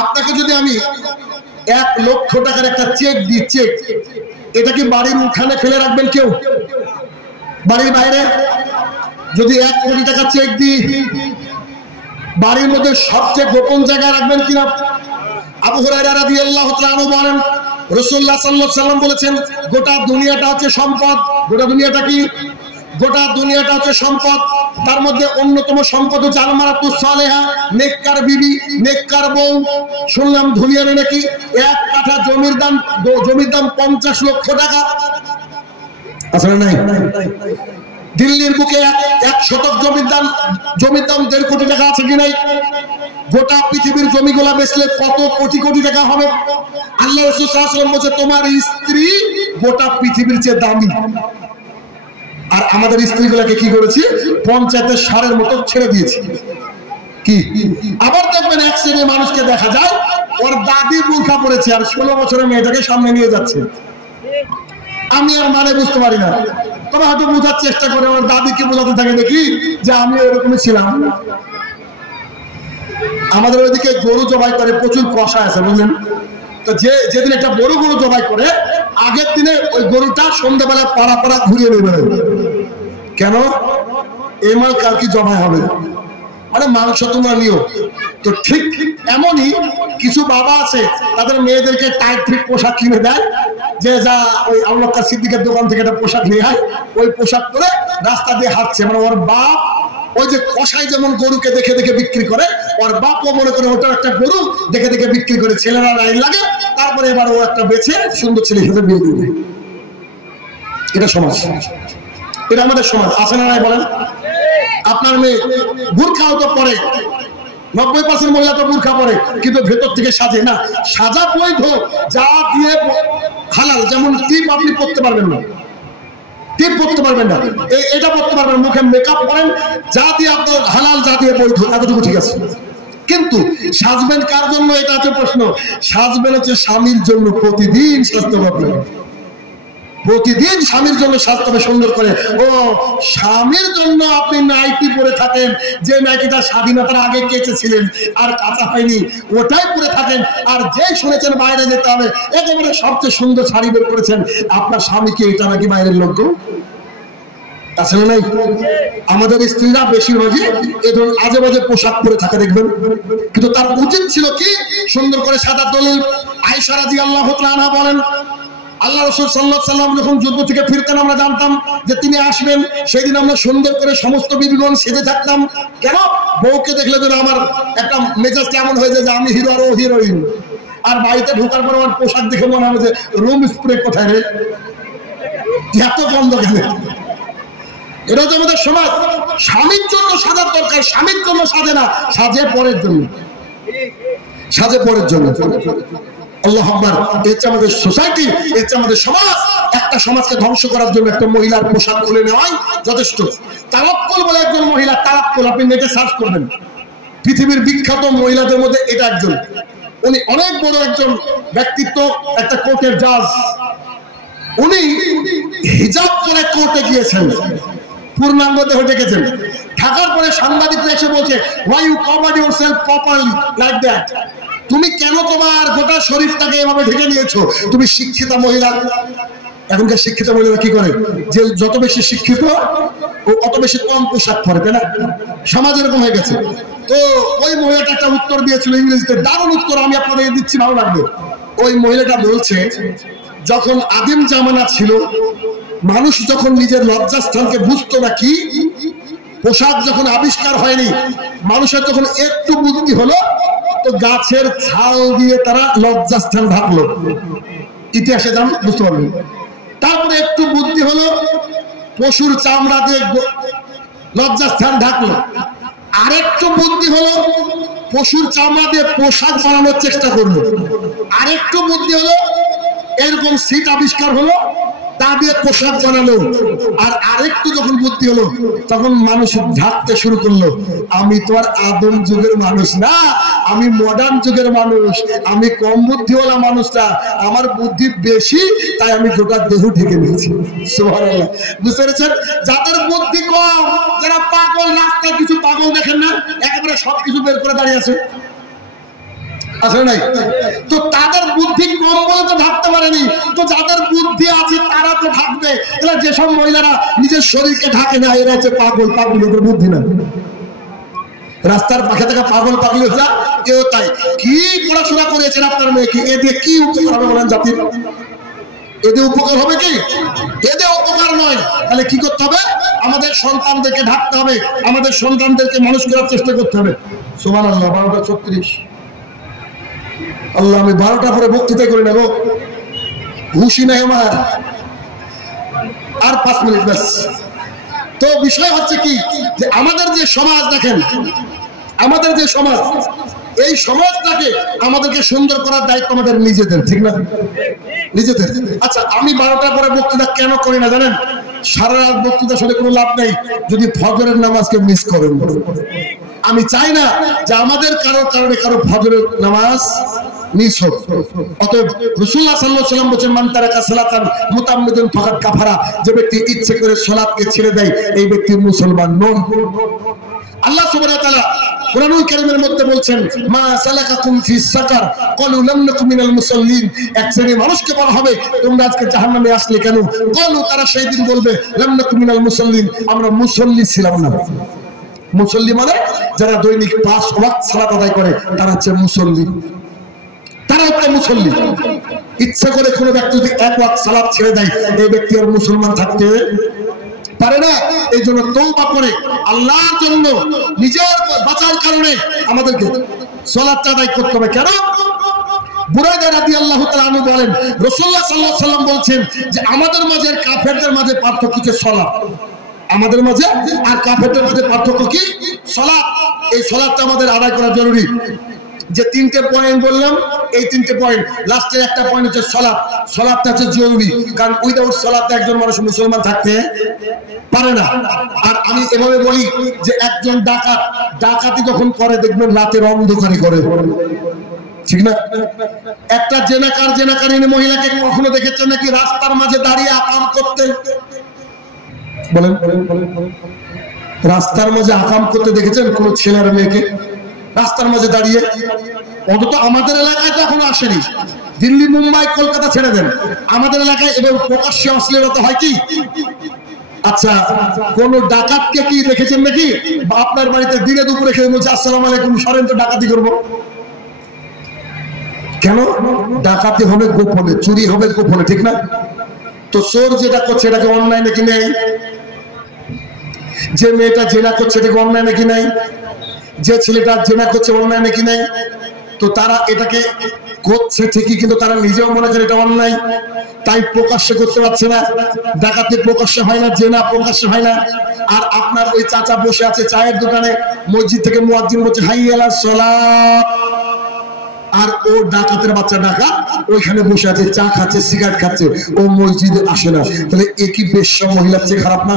আপনাকে যদি আমি 1 লক্ষ টাকার একটা চেক দিই, চেক, এটা কি বাড়ির উঠানে ফেলে রাখবেন কেউ? বাড়ির বাইরে? যদি 1 কোটি টাকা চেক দিই, বাড়ির মধ্যে সবচেয়ে গোপন জায়গায় রাখবেন কিনা? আবু হুরায়রা রাদিয়াল্লাহু তাআলা আনহু বলেন রাসূলুল্লাহ সাল্লাল্লাহু আলাইহি ওয়াসাল্লাম বলেছেন গোটা দুনিয়াটা হচ্ছে সম্পদ। গোটা দুনিয়াটা কি? গোটা দুনিয়াটা হচ্ছে সম্পদ। তার মধ্যে অন্যতম সম্পদ হচ্ছে আলমারাতুস সালেহা, নেককার বিবি, নেককার বউ। শুনলাম ধুলিয়ানে নাকি 1 কাঠা জমির দাম 50 লক্ষ টাকা। আসলে নাই? দিল্লির বুকে 1 শতক জমির দাম 1.5 কোটি টাকা আছে কি নাই? গোটা পৃথিবীর জমিগুলা বেচলে কত কোটি কোটি টাকা হবে? আল্লাহ রাসূল সাল্লাল্লাহু আলাইহি ওয়াসাল্লাম বলেছে তোমার স্ত্রী গোটা পৃথিবীর চেয়ে দামি। আর আমাদের স্ত্রীগুলোকে কি করেছি? পঞ্চায়েতের সারের মতো ছেড়ে দিয়েছি। কি? আবার দেখবেন 1 শ্রেণীর মানুষকে দেখা যায় ওর দাদি বুরখা পরেছে আর 16 বছরের মেয়েটাকে সামনে নিয়ে যাচ্ছে। আমি আর মানে বুঝতে পারি না, তবে হয়তো বোঝার চেষ্টা করে ওর দাদিকে বোঝাতে থাকে দেখি যে আমি এরকমই ছিলাম। আমাদের ওইদিকে গরু জবাই করে, প্রচুর কষা আছে বুঝলেন তো। যেদিন একটা বড় গরু জবাই করে, আগের দিনে ওই গরুটা সন্ধ্যাবেলা পাড়া পাড়া ঘুরিয়ে নেবে। কেন? এই মাল কাল কি জবাই হবে, মানে মাংস তোমরা নিও। তো ঠিক এমনই কিছু বাবা আছে তাদের মেয়েদেরকে টাইট ফিট পোশাক কিনে দেয়, যে যা ওই আবু বকর সিদ্দিকের দোকান থেকে একটা পোশাক নিয়ে হয়, ওই পোশাক পরে রাস্তা দিয়ে হাঁটছে। মানে ওর বাপ ওই যে কষাই যেমন গরুকে দেখে দেখে বিক্রি করে, ওর বাপও মনে করে ওটা একটা গরু দেখে দেখে বিক্রি করে। ছেলেরা লাইন লাগে, তারপরে এবার ও একটা বেছে সুন্দর ছেলে হিসেবে বিয়ে দিবে। এটা সমাজ, এটা আমাদের সমাজ। আছে না নাই বলেন? আপনার মেয়ে বুরখাও তো পরে, 90% মহিলা তো বুরখা পরে, কিন্তু ভেতর থেকে সাজে না। সাজা বৈধ, যা দিয়ে হালাল। যেমন টিপ আপনি পরতে পারবেন না, টিপ পরতে পারবেন না, এটা পরতে পারবেন। মুখে মেকআপ করেন, যা দিয়ে আপনার হালাল, যা দিয়ে বৈধ, এতটুকু ঠিক আছে। কিন্তু সাজবেন কার জন্য? এটা হচ্ছে প্রশ্ন। সাজবেন হচ্ছে স্বামীর জন্য। প্রতিদিন সাজতে হবে, প্রতিদিন স্বামীর জন্য সাজতে হবে সুন্দর করে। ও স্বামীর জন্য আপনি নাইটি পরে থাকেন, যে নাইটিটা স্বাধীনতার আগে কেচেছিলেন আর কাঁচা হয়নি, ওটাই পরে থাকেন। আর যে শুনেছেন বাইরে যেতে হবে, একেবারে সবচেয়ে সুন্দর শাড়ি বের করেছেন, আপনার স্বামীকে এটা নাকি বাইরের লোক? আছে না নাই? আমাদের স্ত্রীরা বেশিরভাগই এই ধরনের আজে বাজে পোশাক পরে থাকে দেখবেন, কিন্তু তার উচিত ছিল কি সুন্দর করে সাদা দলিল। আয়েশা রাদিয়াল্লাহু তাআলা আনহা বলেন, আল্লাহ রাসূল সাল্লাল্লাহু আলাইহি ওয়াসাল্লাম যখন যুদ্ধ থেকে ফিরতেন আমরা জানতাম যে তিনি আসবেন, সেই দিন আমরা সুন্দর করে সমস্ত বিবিগণ সেজে থাকতাম। কেন? বউকে দেখলে যেন আমার একটা মেজাজ কেমন হয়ে যায় যে আমি হিরো আর ও হিরোইন। আর বাড়িতে ঢোকার পর আমার পোশাক দেখে মনে হবে যে রুম স্প্রে কোথায় রে, এত গন্ধ কেন? এটা হচ্ছে আমাদের সমাজ। স্বামীর জন্য সাজার দরকার, স্বামীর জন্য সাজে না, সাজে পরের জন্য, সাজে পরের জন্য। আল্লাহু আকবার। এটা আমাদের সোসাইটি, এটা আমাদের সমাজ। একটা সমাজকে ধ্বংস করার জন্য একটা মহিলার পোশাক খুলে নেওয়াই যথেষ্ট। তাওয়াক্কুল বলে একজন মহিলা, তাওয়াক্কুল আপনি নেটে সার্চ করবেন, পৃথিবীর বিখ্যাত মহিলাদের মধ্যে এটা একজন। উনি অনেক বড় একজন ব্যক্তিত্ব, একটা কোর্টের জাজ। উনি হিজাব পরে কোর্টে গিয়েছেন, পূর্ণাঙ্গ দেহ ডেকেছেন। ঢাকার পরে সাংবাদিকরা এসে বলছে, why you covered yourself properly like that? তুমি কেন তোমার গোটা শরীরটাকে এভাবে ঢেকে নিয়েছো? তুমি শিক্ষিতা মহিলা। এখনকার শিক্ষিত মহিলারা কি করে? যে যত বেশি শিক্ষিত ও অত বেশি কম পোশাক পরে, তাই না? সমাজ এরকম হয়ে গেছে। তো ওই মহিলাটা একটা উত্তর দিয়েছিল ইংরেজিতে, দারুণ উত্তর, আমি আপনাদের দিচ্ছি, ভালো লাগবে। ওই মহিলাটা বলছে, যখন আদিম জামানা ছিল, মানুষ যখন নিজের লজ্জাস্থানকে বুঝতো না, কি পোশাক যখন আবিষ্কার হয়নি, মানুষের যখন একটু বুদ্ধি হলো, তো গাছের ছাল দিয়ে তারা লজ্জাস্থান ঢাকলো। ইতিহাসে যান বুঝতে পারবেন। তারপরে একটু বুদ্ধি হলো, পশুর চামড়া দিয়ে লজ্জাস্থান ঢাকলো। আরেকটু বুদ্ধি হলো, পশুর চামড়া দিয়ে পোশাক বানানোর চেষ্টা করলো। আরেকটু বুদ্ধি হলো, এরকম সিট আবিষ্কার হলো, তা দিয়ে পোশাক বানালো। আর আরেকটু যখন বুদ্ধি হলো, তখন মানুষ ঢাকতে শুরু করলো, আমি তো আর আদম যুগের মানুষ না, আমি মডার্ন যুগের মানুষ, আমি কম বুদ্ধিওয়ালা মানুষ না, আমার বুদ্ধি বেশি, তাই আমি গোটা দেহ ঢেকে নিয়েছি। সুবহানাল্লাহ। বুঝতে পেরেছেন? যাদের বুদ্ধি কম, যারা পাগল, রাস্তায় কিছু পাগল দেখেন না, একেবারে সবকিছু বের করে দাঁড়িয়ে আছে, আসলে নাই? তো তাদের বুদ্ধি কম বলে তো ঢাকতে পারেনি। তো যাদের বুদ্ধি আছে তারা তো ঢাকবে। এরা যেসব মহিলারা নিজের শরীরকে ঢাকে না, এরা হচ্ছে পাগল, পাগল, ওদের বুদ্ধি না। রাস্তার পাশে থাকা পাগল পাগলি হচ্ছে কেউ তাই। কি পড়াশোনা করেছেন আপনার মেয়েকে? এ দিয়ে কি উপকার হবে বলেন জাতির? এদের উপকার হবে কি? এদের উপকার নয়। তাহলে কি করতে হবে? আমাদের সন্তানদেরকে ঢাকতে হবে, আমাদের সন্তানদেরকে মানুষ করার চেষ্টা করতে হবে। সুবহানাল্লাহ। 12:36। আল্লাহ, আমি 12টা পরে বক্তৃতা করে নেব, হুশি নাই আমার, আর 5 মিনিট ব্যাস। তো বিষয় হচ্ছে কি, যে আমাদের যে সমাজ দেখেন, আমাদের যে সমাজ, এই সমাজটাকে আমাদেরকে সুন্দর করার দায়িত্ব আমাদের নিজেদের, ঠিক না? নিজেদের। আচ্ছা, আমি 12টা পরে বক্তৃতা কেন করি না জানেন? সারা রাত বক্তৃতা শুনে কোনো লাভ নেই যদি ফজরের নামাজকে মিস করেন। আমি চাই না যে আমাদের কারোর কারণে কারো ফজরের নামাজ মিস হোক। অতএব রাসূলুল্লাহ সাল্লাল্লাহু আলাইহি ওয়াসাল্লাম বলেছেন, মান তারাকা সালাতান মুতাম্মিদান ফাকাদ কাফারা। যে ব্যক্তি ইচ্ছে করে সালাতকে ছেড়ে দেয়, এই ব্যক্তি মুসলমান নয়। আল্লাহ সুবহানাহু ওয়া তাআলা কুরআনুল কারীমের মধ্যে বলছেন, মা সালাকাকুম ফিস সাকার ক্বালু লাম নাকুম মিনাল মুসাল্লিন। এক শ্রেণীর মানুষকে বলা হবে, তোমরা আজকে জাহান্নামে আসলে কেন? ক্বালু, তারা সেই দিন বলবে, লাম নাকুম মিনাল মুসাল্লিন, আমরা মুসল্লি ছিলাম না। মুসল্লি মানে যারা দৈনিক 5 ওয়াক্ত সালাত আদায় করে, তারা হচ্ছে মুসল্লি, তারা হচ্ছে মুসল্লি। ইচ্ছা করে কোনো ব্যক্তি যদি 1 ওয়াক্ত সালাত ছেড়ে দেয়, এই ব্যক্তি আর মুসলমান থাকতে পারে না। এই জন্য তওবা করে আল্লাহর জন্য নিজের বাঁচার কারণে আমাদেরকে সালাতটা আদায় করতে হবে। কেন? বুরায়দা রাদিয়াল্লাহু তাআলা আনহু বলেন, রাসূলুল্লাহ সাল্লাল্লাহু আলাইহি ওয়াসাল্লাম বলছেন যে আমাদের মাঝে আর কাফেরদের মাঝে পার্থক্য হচ্ছে সালাত। আমাদের মাঝে আর কাফেরদের মাঝে পার্থক্য কি? সালাত। এই সালাতটা আমাদের আদায় করা জরুরি। যে 3টে পয়েন্ট বললাম, এই 3টে পয়েন্ট, লাস্টের একটা পয়েন্ট হচ্ছে সালাত। সালাতটা হচ্ছে জরুরি, কারণ উইদাউট সালাতে একজন মানুষ মুসলমান থাকতে পারে না। আর আমি এভাবে বলি যে একজন ডাকাতি যখন করে দেখবেন রাতের অন্ধকারে করে, ঠিক না? একটা জেনাকারিনী মহিলাকে কখনো দেখেছেন নাকি রাস্তার মাঝে দাঁড়িয়ে আকাম করতে? বলেন, রাস্তার মাঝে আকাম করতে দেখেছেন কোন ছেলের মেয়েকে রাস্তার মাঝে দাঁড়িয়ে? অন্তত আমাদের এলাকায় তো এখনো আসেনি। দিল্লি, মুম্বাই, কলকাতা ছেড়ে দেন, আমাদের এলাকায় এবার প্রকাশ্যে অশ্লীলতা হয় কি? আচ্ছা, কোন ডাকাতকে কি দেখেছেন নাকি আপনার বাড়িতে দিনে দুপুরে খেয়ে বলছে আসসালামু আলাইকুম সরেন তো ডাকাতি করবো? কেন? ডাকাতি হবে গোপনে, চুরি হবে গোপনে, ঠিক না? তো চোর যেটা করছে এটাকে অন্যায় নাকি নেই? যে মেয়েটা জেনা করছে এটাকে অন্যায় নাকি নেই? যে ছেলেটা জেনা করছে অন্যায় নাকি নেই? তো তারা এটাকে করছে ঠিকই, কিন্তু তারা নিজেও মনে করে এটা অন্যায়, তাই প্রকাশ্যে করতে পারছে না। ডাকাতি প্রকাশ্যে হয় না, জেনা প্রকাশ্যে হয় না। আর আপনার ওই চাচা বসে আছে চায়ের দোকানে, মসজিদ থেকে মুয়াজ্জিন বলছে হাইয়া আলাস সালাত, আর ও ডাকাতের বাচ্চা ডাকাত ওইখানে বসে আছে, চা খাচ্ছে, সিগারেট খাচ্ছে, ও মসজিদে আসে না। তাহলে একই বেশ্যা মহিলার চেয়ে খারাপ না?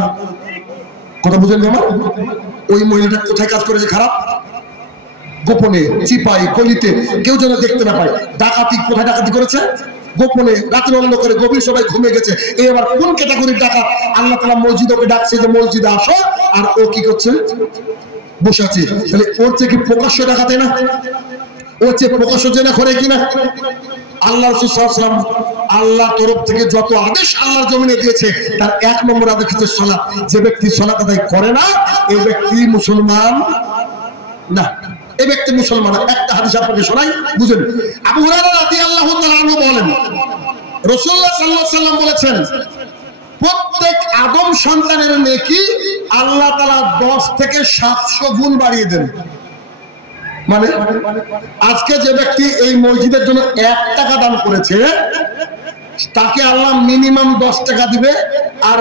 কথা বুঝেন আমার? ওই মহিলাটা কোথায় কাজ করেছে খারাপ? গোপনে, চিপাই গলিতে, কেউ যেন দেখতে না পায়। ডাকাতি কোথায় ডাকাতি করেছে? গোপনে, রাতের অন্ধকারে, গভীর সবাই ঘুমে গেছে। এই আবার কোন ক্যাটাগরির ডাকাত? আল্লাহ তাআলা মসজিদ ওকে ডাকছে যে মসজিদে আসো, আর ও কি করছে? বসে আছে। তাহলে ওর চেয়ে কি প্রকাশ্য ডাকাতে না? ওর চেয়ে প্রকাশ্য জেনা করে কিনা? আল্লাহ রাসূল সাল্লাল্লাহু আলাইহি ওয়াসাল্লাম আল্লাহর তরফ থেকে যত আদেশ আল্লাহর জমিনে দিয়েছে তার এক নম্বর আদেশ হচ্ছে সালাত। যে ব্যক্তি সালাত আদায় করে না এই ব্যক্তি মুসলমান না, এই ব্যক্তি মুসলমান না। একটা হাদিস আপনাকে শোনাই, বুঝুন। আবু হুরায়রা রাদিয়াল্লাহু তাআলা আনহু বলেন, রাসূলুল্লাহ সাল্লাল্লাহু আলাইহি ওয়াসাল্লাম বলেছেন, প্রত্যেক আদম সন্তানের নেকি আল্লাহ তাআলা 10 থেকে 700 গুণ বাড়িয়ে দেন। মানে আজকে যে ব্যক্তি এই মসজিদের জন্য 1 টাকা দান করেছে তাকে আল্লাহ মিনিমাম 10 টাকা দিবে, আর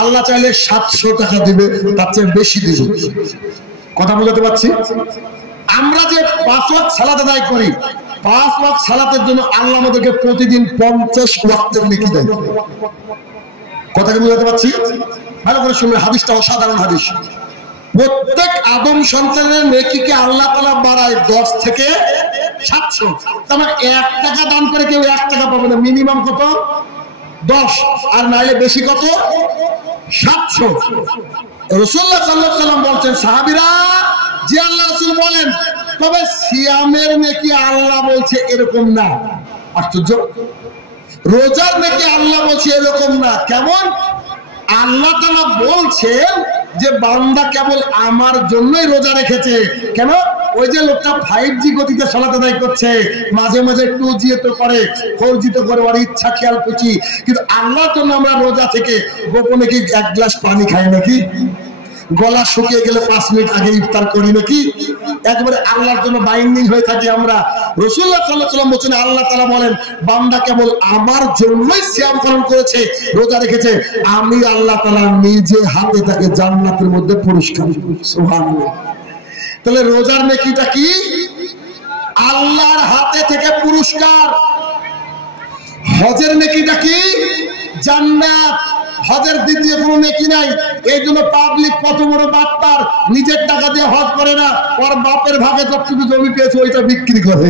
আল্লাহ চাইলে 700 টাকা দিবে, তার চেয়ে বেশি দিবে। কথা বুঝতে পারছি? আমরা যে 5 ওয়াক্ত সালাত আদায় করি, 5 ওয়াক্ত সালাতের জন্য আল্লাহ আমাদেরকে প্রতিদিন 50 ওয়াক্তের নেকি দেয়। কথা কি বুঝতে পারছি? ভালো করে শুনবেন, হাদিসটা অসাধারণ হাদিস। প্রত্যেক আদম সন্তানের নেকিকে আল্লাহ তাআলা বাড়ায় 10 থেকে 700। তার মানে 1 টাকা দান করে কেউ 1 টাকা পাবে না, মিনিমাম কত? 10, আর নাইলে বেশি কত? 700। রাসূলুল্লাহ সাল্লাল্লাহু আলাইহি ওয়াসাল্লাম বলছেন, সাহাবীরা যে আল্লাহ রাসূল বলেন, তবে সিয়ামের নেকি আল্লাহ বলছে এরকম না। আশ্চর্য! রোজার নেকি আল্লাহ বলছে এরকম না। কেমন? আল্লাহ তাআলা বলছেন যে বান্দা কেবল আমার জন্যই রোজা রেখেছে। কেন? ওই যে লোকটা 5G গতিতে সালাত আদায় করছে, মাঝে মাঝে 2G তো করে, 4G তো করে, ওর ইচ্ছা খেয়াল খুশি, কিন্তু আল্লাহর জন্য আমরা রোজা থেকে গোপনে কি 1 গ্লাস পানি খাই নাকি? গলা শুকিয়ে গেলে 5 মিনিট আগে ইফতার করি নাকি? একবারে আল্লাহর জন্য বাইন্ডিং হয়ে থাকি আমরা। রাসূলুল্লাহ সাল্লাল্লাহু আলাইহি ওয়াসাল্লাম বলেন, আল্লাহ তাআলা বলেন বান্দা কেবল আমার জন্যই সিয়াম পালন করেছে, রোজা রেখেছে, আমি আল্লাহ তাআলা নিজে হাতে তাকে জান্নাতের মধ্যে পুরস্কার দেব। সুবহানাল্লাহ। তাহলে রোজার নেকিটা কি? আল্লাহর হাতে থেকে পুরস্কার। হজের নেকিটা কি? জান্নাত। হজের দ্বিতীয় কোনো নেকি নাই। এই জন্য পাবলিক কত বড় বাটপার, নিজের টাকা দিয়ে হজ করে না, ওর বাপের ভাগে যতটুকু জমি পেয়েছে ওইটা বিক্রি করে।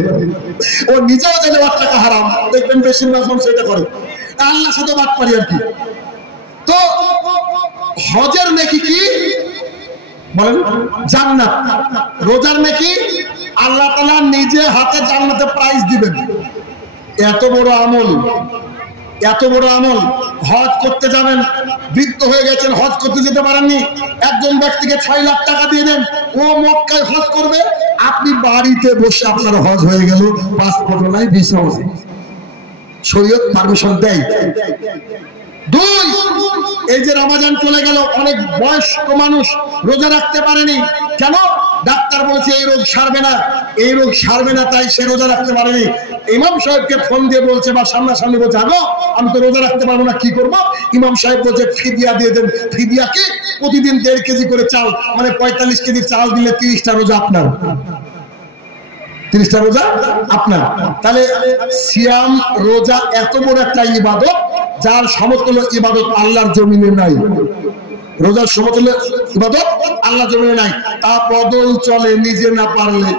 ও নিজেও জানে ওর টাকা হারাম, দেখবেন বেশিরভাগ মানুষ এটা করে। আল্লাহর সাথে বাটপারি আর কি। তো হজের নেকি কি বলেন? জান্নাত। রোজার নেকি আল্লাহ তাআলা নিজে হাতে জান্নাতে প্রাইজ দিবেন। এত বড় আমল, এত বড় আমল। হজ করতে যাবেন, বৃদ্ধ হয়ে গেছেন, হজ করতে যেতে পারেননি, একজন ব্যক্তিকে 6 লাখ টাকা দিয়ে দেন, ও মক্কায় হজ করবে, আপনি বাড়িতে বসে আপনার হজ হয়ে গেল, পাসপোর্ট নাই, ভিসাও নাই, শরীয়ত পারমিশন দেয়। 2, এই যে রমজান চলে গেল, অনেক বয়স্ক মানুষ রোজা রাখতে পারেনি। কেন? ডাক্তার বলছে এই রোগ সারবে না, এই রোগ সারবে না, তাই সে রোজা রাখতে পারেনি। ইমাম সাহেবকে ফোন দিয়ে বলছে বা সামনাসামনি বলছে, আগো আমি তো রোজা রাখতে পারবো না, কি করবো? ইমাম সাহেব বলছে ফিদিয়া দিয়ে দেন। ফিদিয়া কি? প্রতিদিন 1.5 কেজি করে চাল, মানে 45 কেজি চাল দিলে 30টা রোজা আপনার, 30টা রোজা আপনার। তাহলে সিয়াম রোজা এত বড় একটা ইবাদত, যার সমতুল্য ইবাদত আল্লাহর জমিনে নাই। রোজার সমতুল্য ইবাদত আল্লাহর জমিনে নাই। তা বদল চলে নিজে না পারলে।